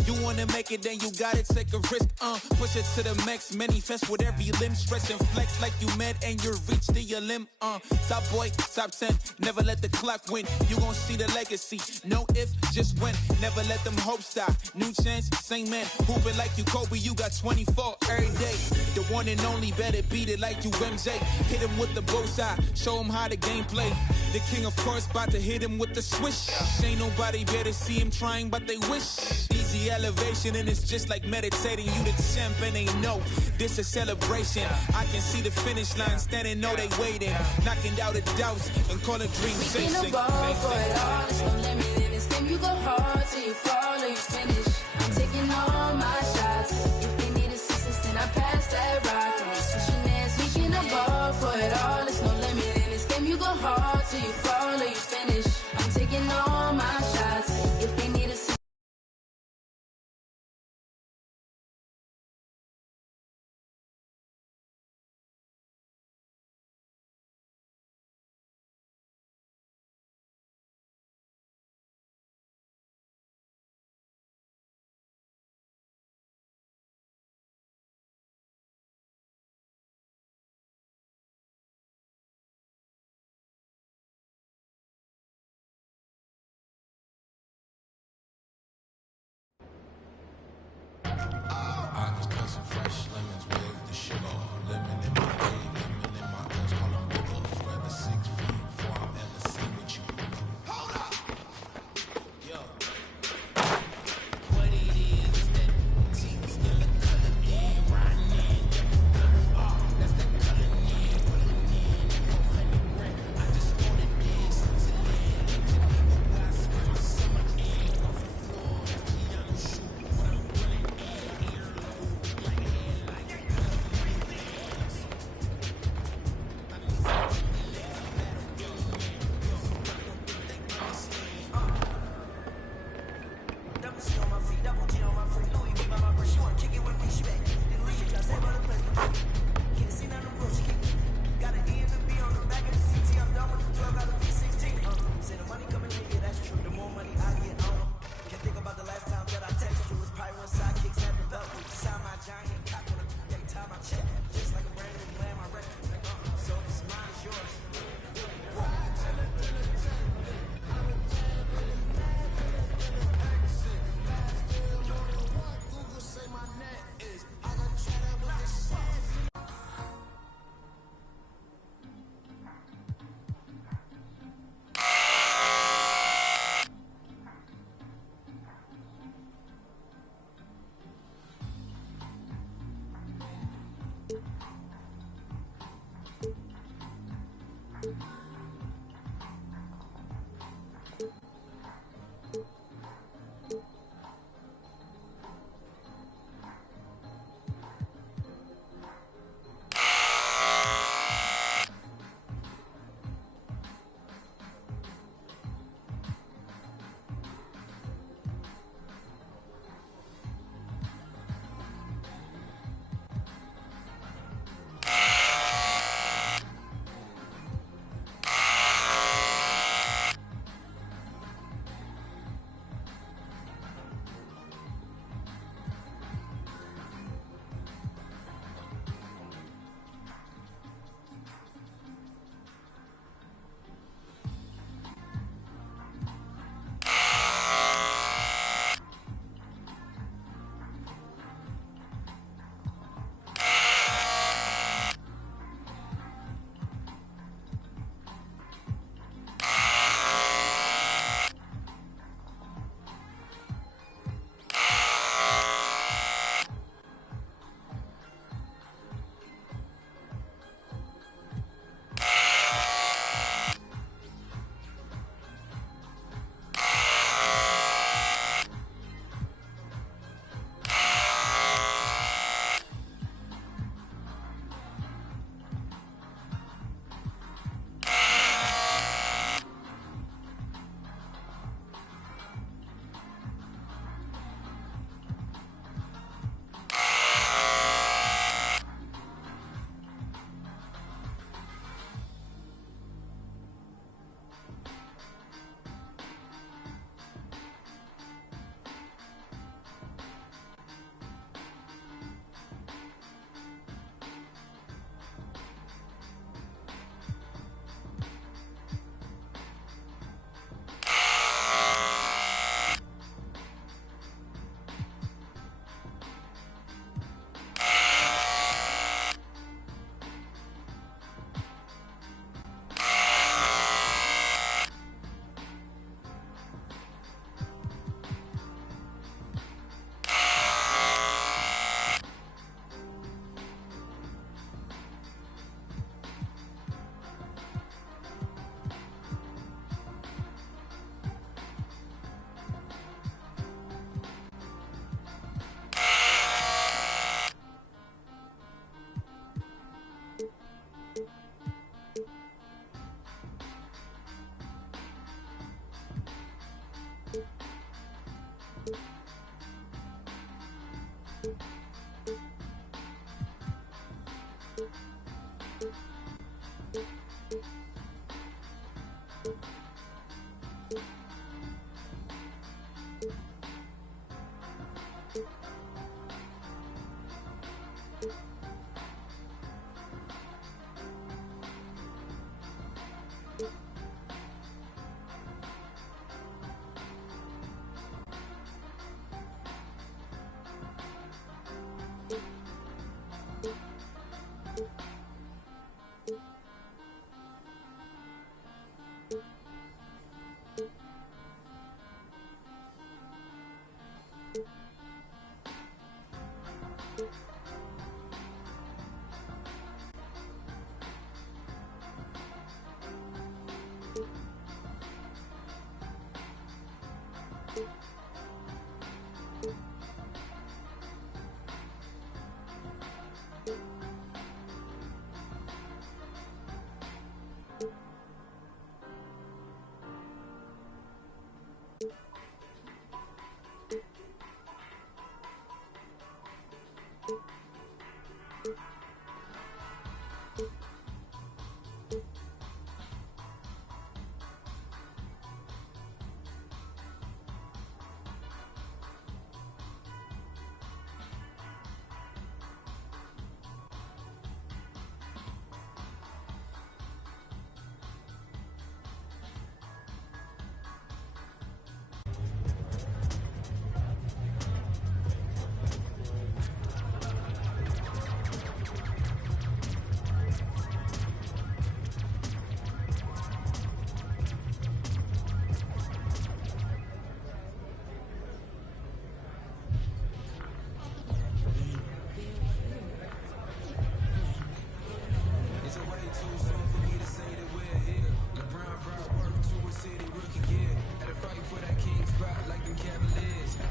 You wanna make it, then you gotta take a risk. Push it to the max, manifest with every limb. Stretch and flex like you mad and you reach to your limb. Top boy, top 10, never let the clock win. You gon' see the legacy, no if, just win. Never let them hopes die. New chance, same man. Hooping like you Kobe, you got 24 every day. The one and only, better beat it like you MJ. Hit him with the bullseye, show him how the game play. The king, of course, about to hit him with the swish. Ain't nobody better see him trying, but they wish. Easy elevation, and it's just like meditating. You the champ, and they know this a celebration. I can see the finish line, standing, know they waiting. Knocking out the doubts and call it dream chasing. We can ball for it all, there's no limit in this game. You go hard till you fall or you finish. I'm taking all my shots. If they need assistance, then I pass that rock. And we switching hands, we can ball for it all, there's no limit in this game. You go hard till you fall or you finish. I'm taking all my shots. If they need assistance.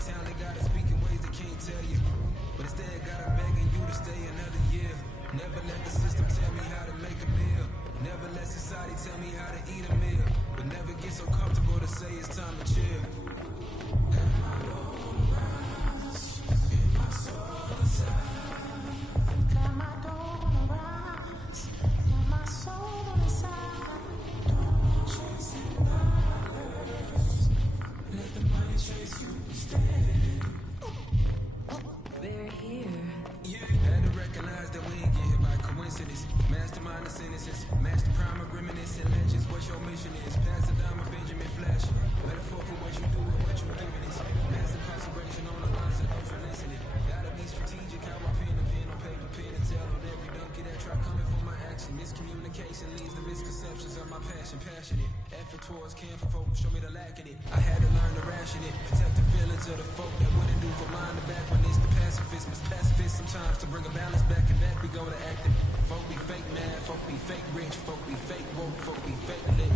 talent, gotta speak in ways they can't tell you. But instead, got them begging you to stay another year. Never let the system tell me how to make a meal. Never let society tell me how to eat a meal. But never get so comfortable to say it's time to chill. They're here. Had to recognize that we ain't get hit by coincidence. Mastermind the sentences, master prime of reminiscent legends. What your mission is, pass the dime of Benjamin Flash. Metaphor for what you do and what you giving is. Massive concentration on the lines that I'm listening. Gotta be strategic, how I pen to pen on paper, pen and tell on every donkey that try coming for my action. Miscommunication leads to misconceptions of my passion, passionate. Effort towards care for folk, show me the lack in it. I had to learn to ration it, protect the feelings of the folk that wouldn't do for mine the back when it's the pacifist. Must pacifist sometimes to bring a balance back and back we go to acting. Folk be fake mad, folk be fake rich, folk be fake woke, folk be fake lit.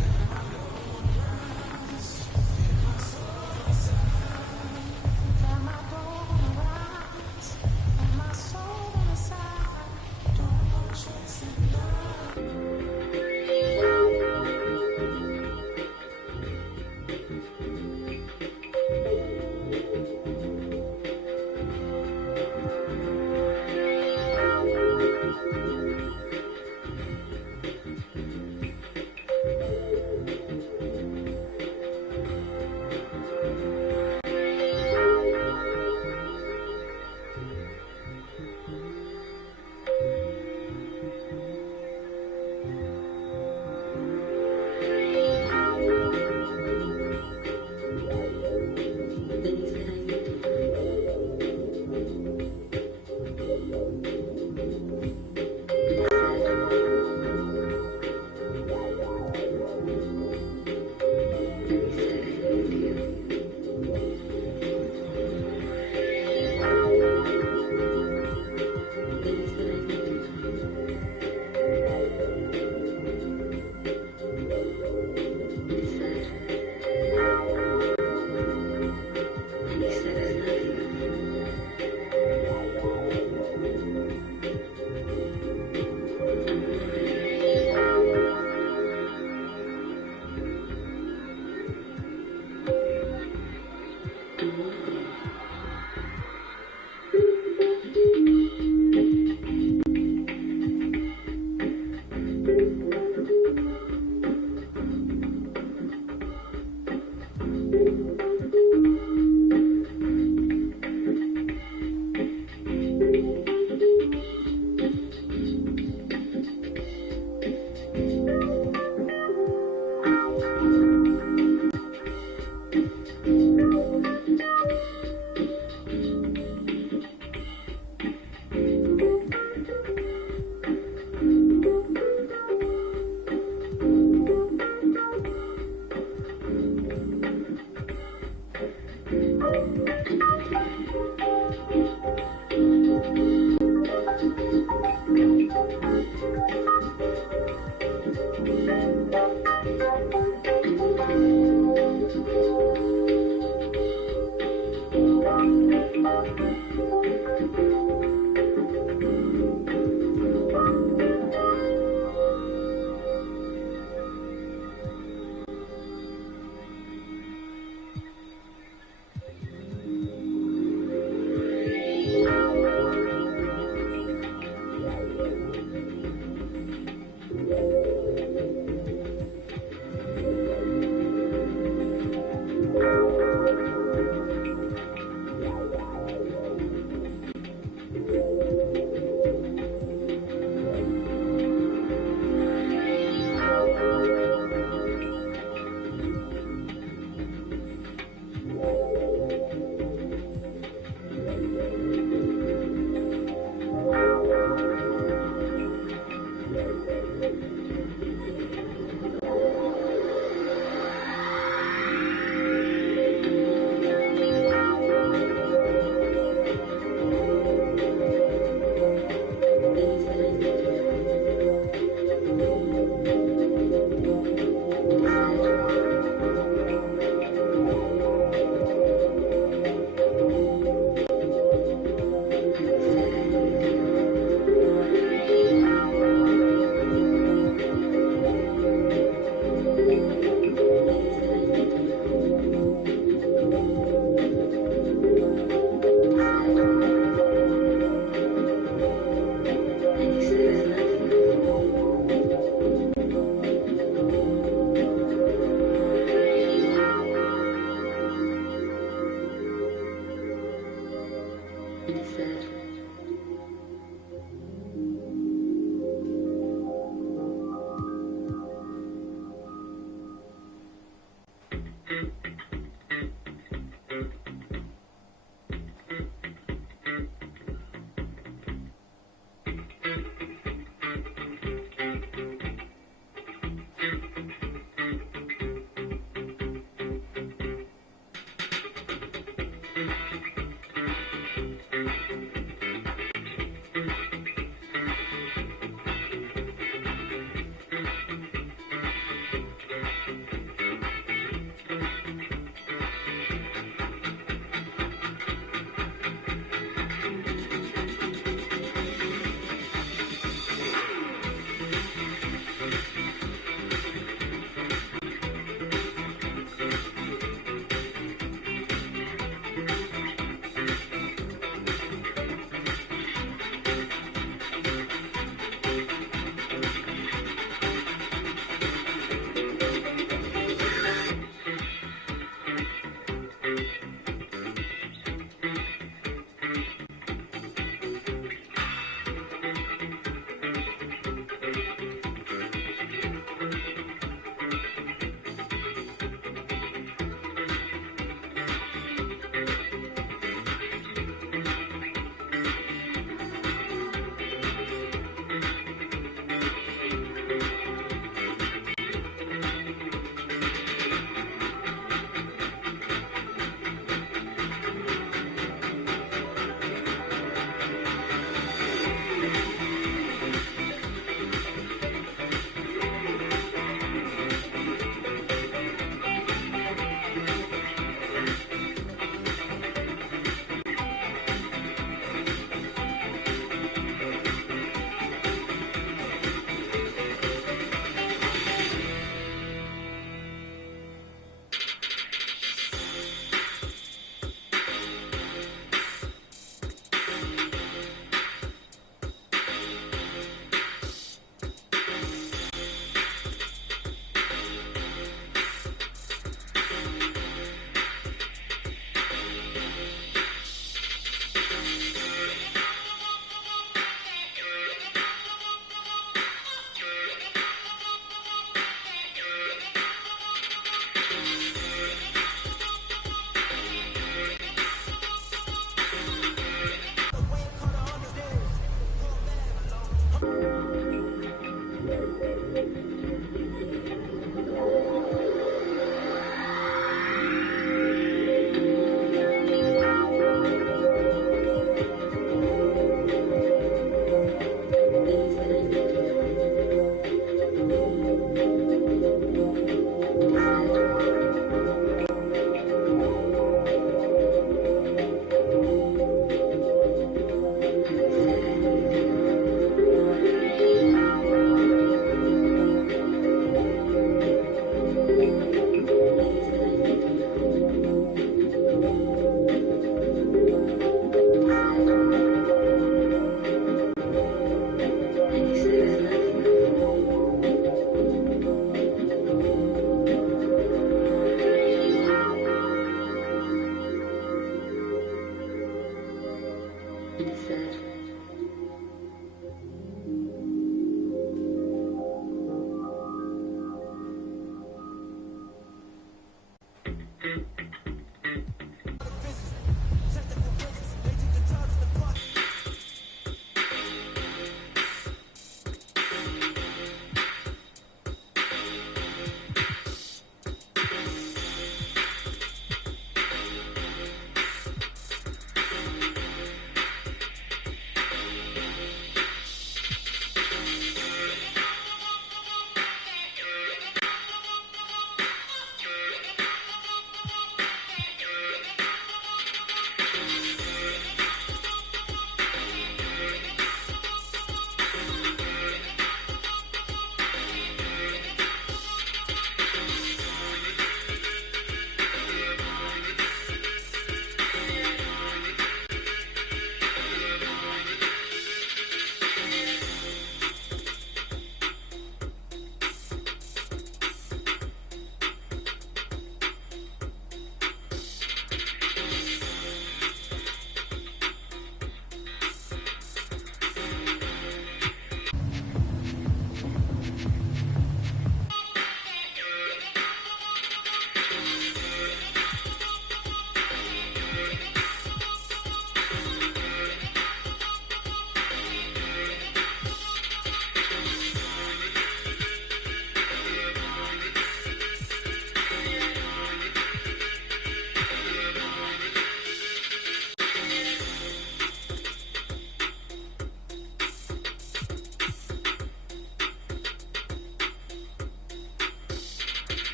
set.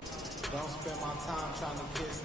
Don't spend my time trying to kiss.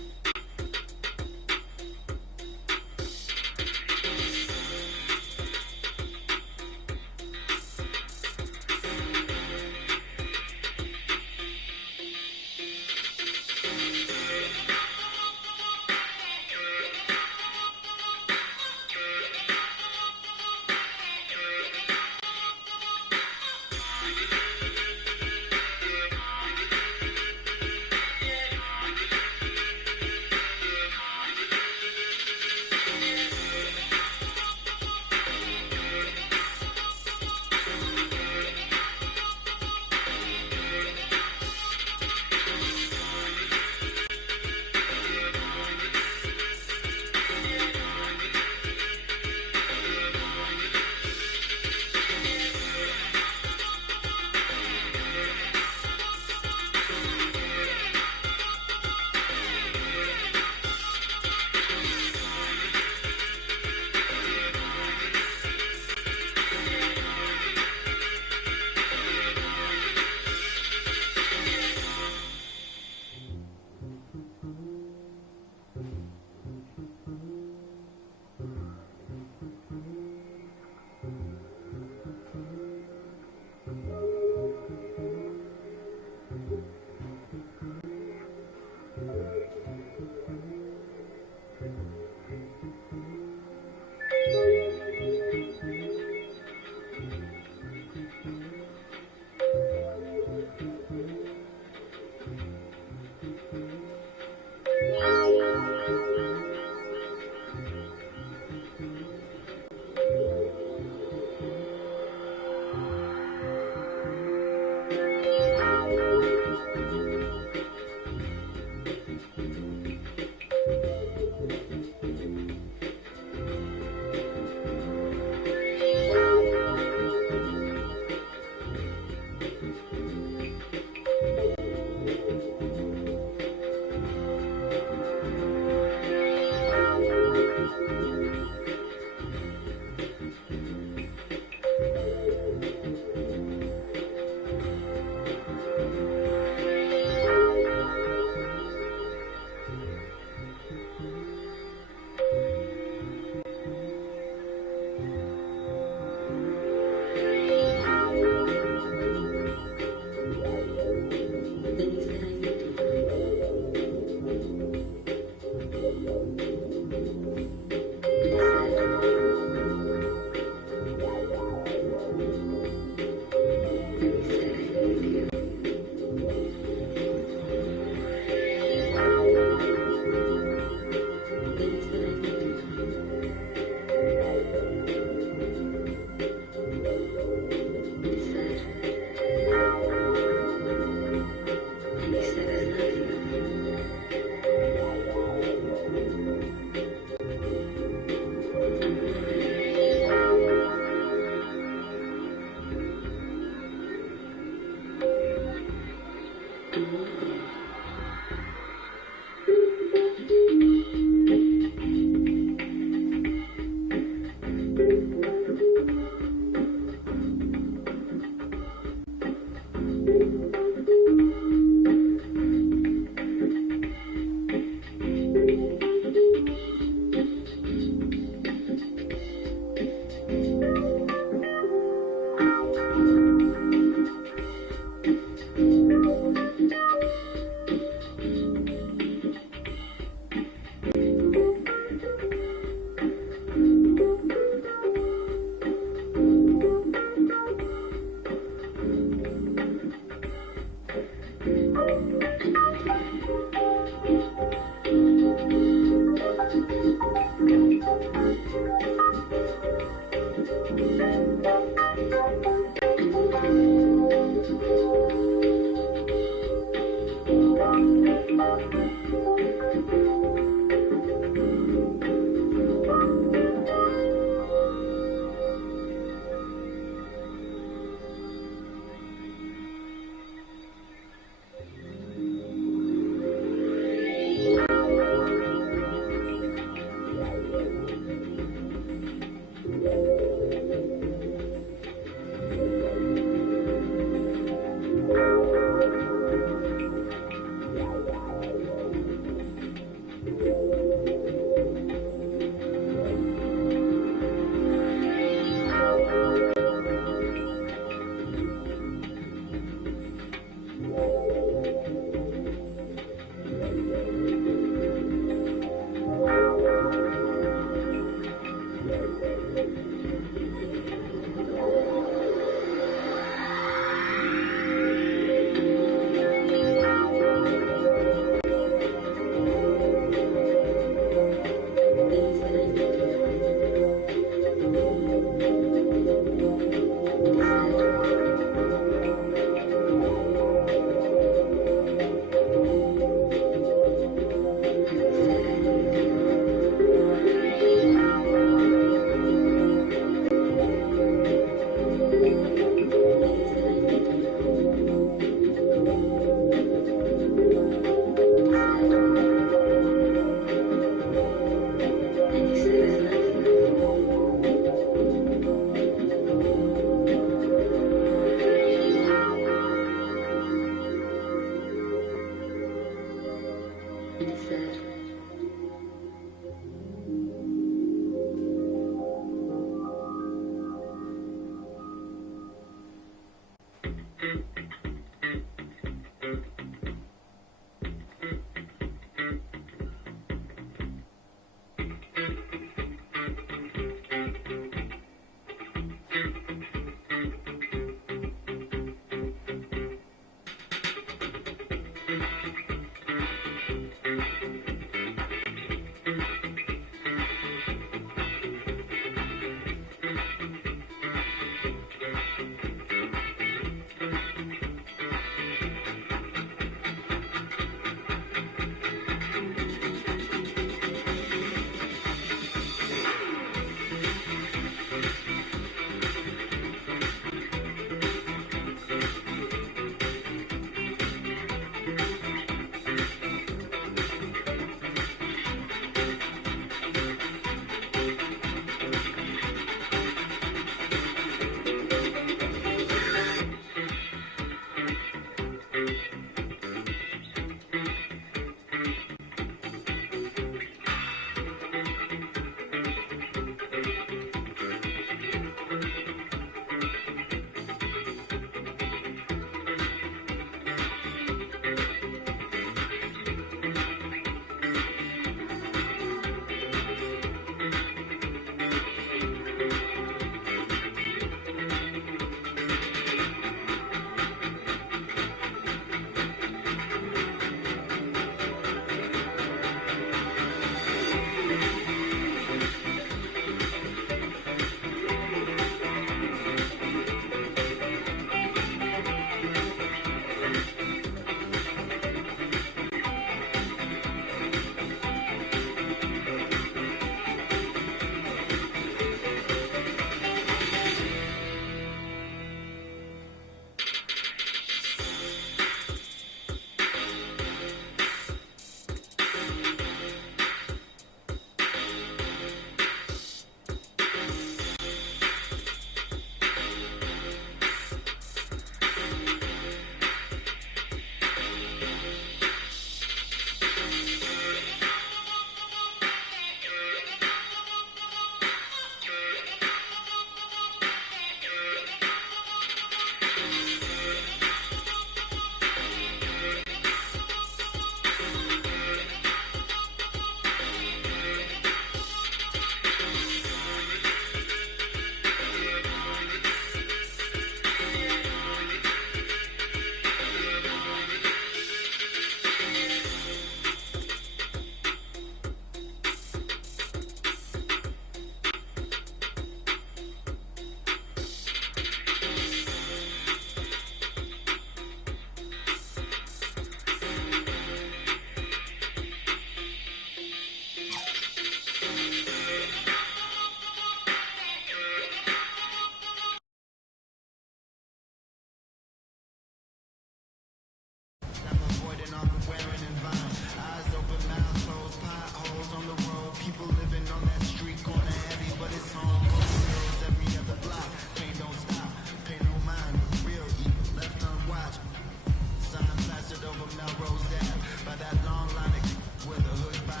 nose down by that long line of with the hood by.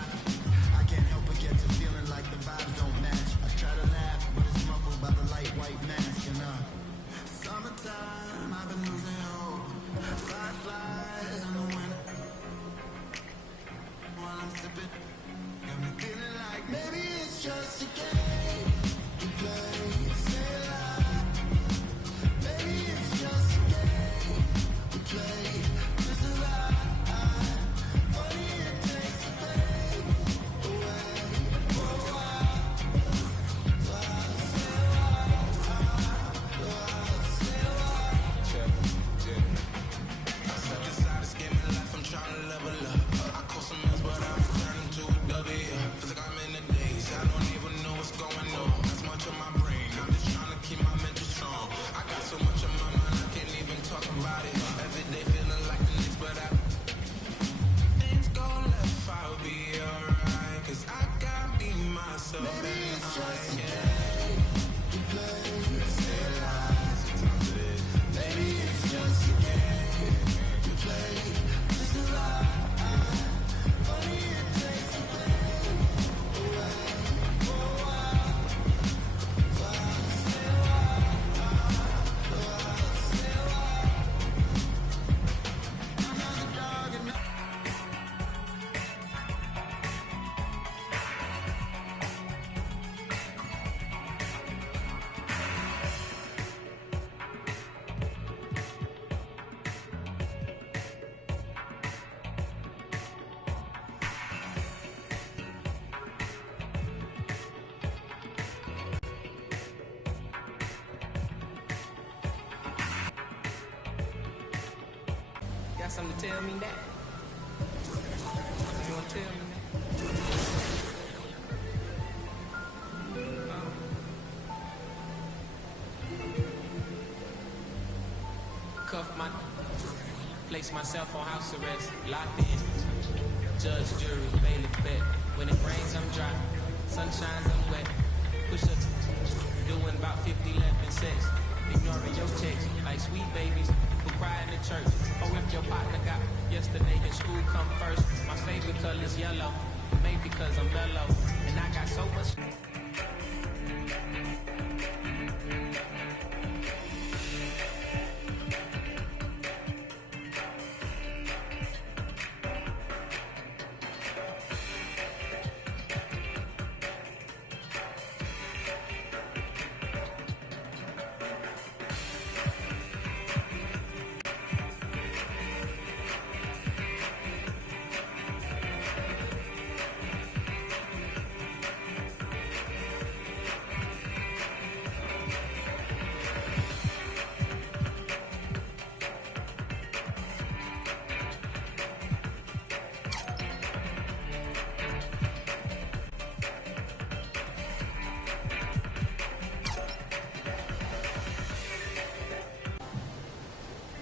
I can't help but get to feeling like the vibes don't match. I try to laugh, but it's muffled by the light white mask. And summertime, I've been losing hope. Fireflies in the winter. While I'm sipping, got me feeling like maybe it's just a game to play. Stay alive. Maybe it's just a game to play. To survive. Funny it takes the pain away for a while. I step inside this game of life, I'm trying to level up. I call some else, but I'm turning to a W. Feels like I'm in the days, I don't even know what's going on. That's much on my brain, I'm just trying to keep my mental strong. I got so much on my mind, I can't even talk about it. Every day feeling like the next, but things go left, I'll be alright. Cause I got me, myself, Maybe and it's just a I game to play. Stay alive. Maybe it's just a game to play. To survive. Funny it takes the pain away for a while. Stay alive. Another dog and Got something to tell me now? You wanna tell me now? Cuff my, place myself on house arrest, locked in. Judge, jury, bailiff, bet. When it rains, I'm dry. Sun shines, I'm wet. Push up, doing about 50 left in sex. Ignoring your checks like sweet babies who cry in the church. Or if your partner got yesterday in school come first. My favorite color's yellow, maybe because I'm mellow. And I got so much.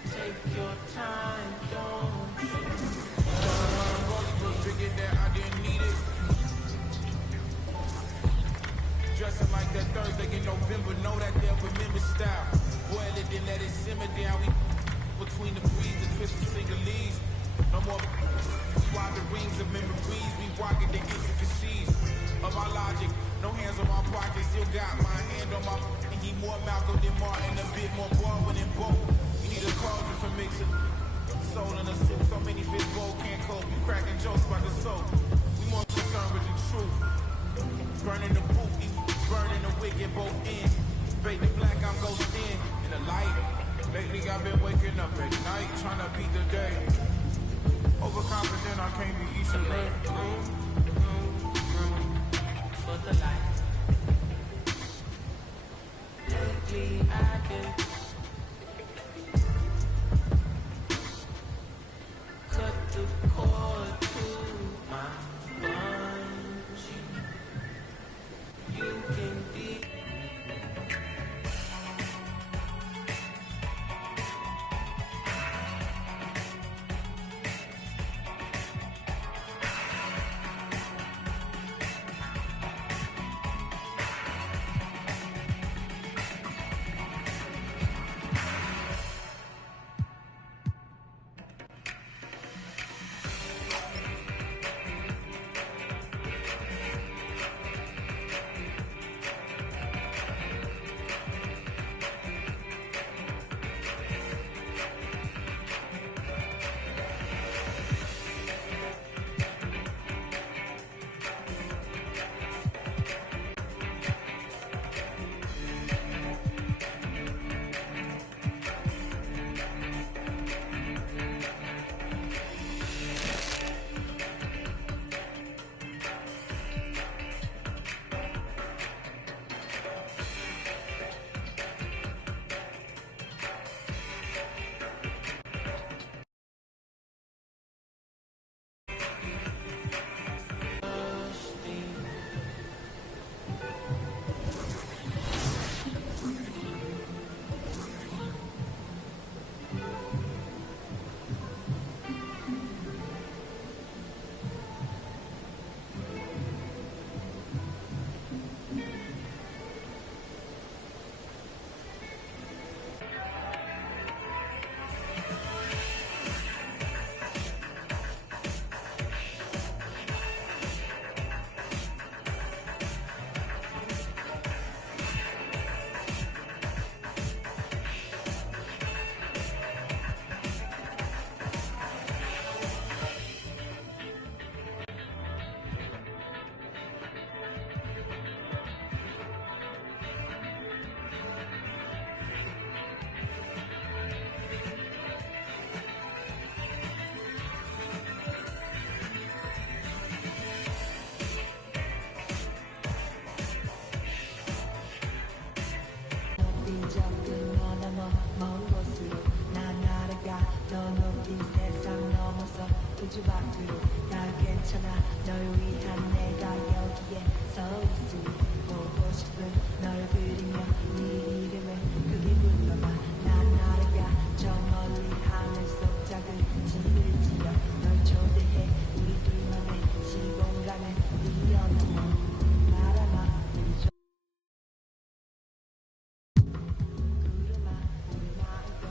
Take your time, don't you? figured that I didn't need it. Dressing like that Thursday in November, know that they'll remember style. Boil it, then let it simmer down. We between the breeze, the twist of single leaves. No more while the rings of memories. We walking the intricacies of our logic. No hands on my pocket, still got my hand on my. And he more Malcolm than Martin, a bit more Baldwin than both. You need a cauldron for mixing. Soul in a soup, so many fish bowl can't cope. You cracking jokes by the soap. We more concerned with the truth. Burning the booth, burning the wick at both ends. Fade the black, I'm ghosting in the light. Lately I've been waking up at night, trying to beat the day. Overconfident, I can't be each of them. For the light. Lately I've been cut the cord to my bungee. You can be. 우주 밖으로 나 괜찮아 널 위한 내가 여기에 서 있으니 보고 싶은 널 그리며 네 이름을 크게 불러봐 난 날아가 저 멀리 하늘 속 작은 집을 지어 널 초대해 우리 둘만의 시공간을 이어나가 바람아 우리 구름아 우리 마음껏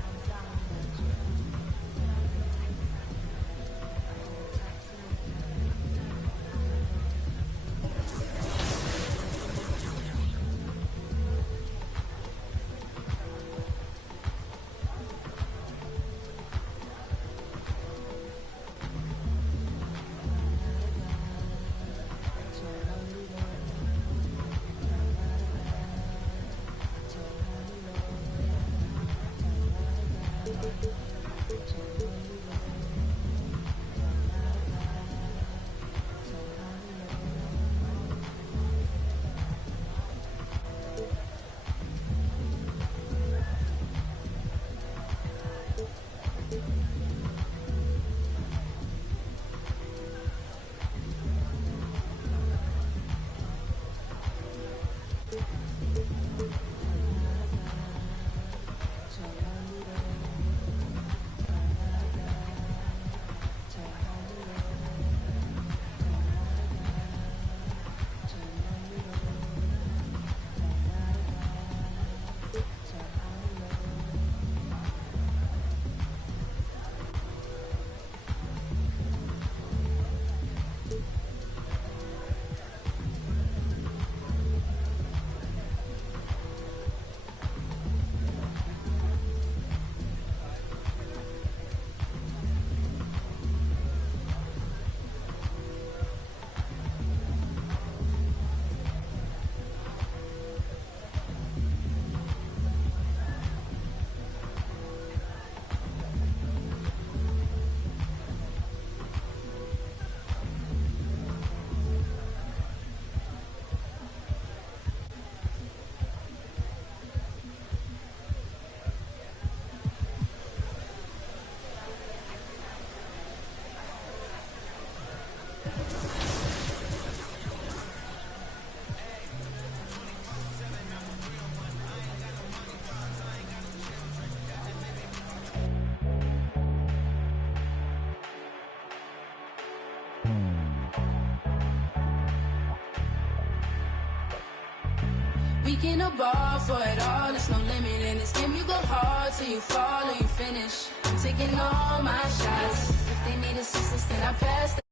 항상 We can ball for it all, there's no limit in this game. You go hard till you fall or you finish. I'm taking all my shots. If they need assistance, then I pass.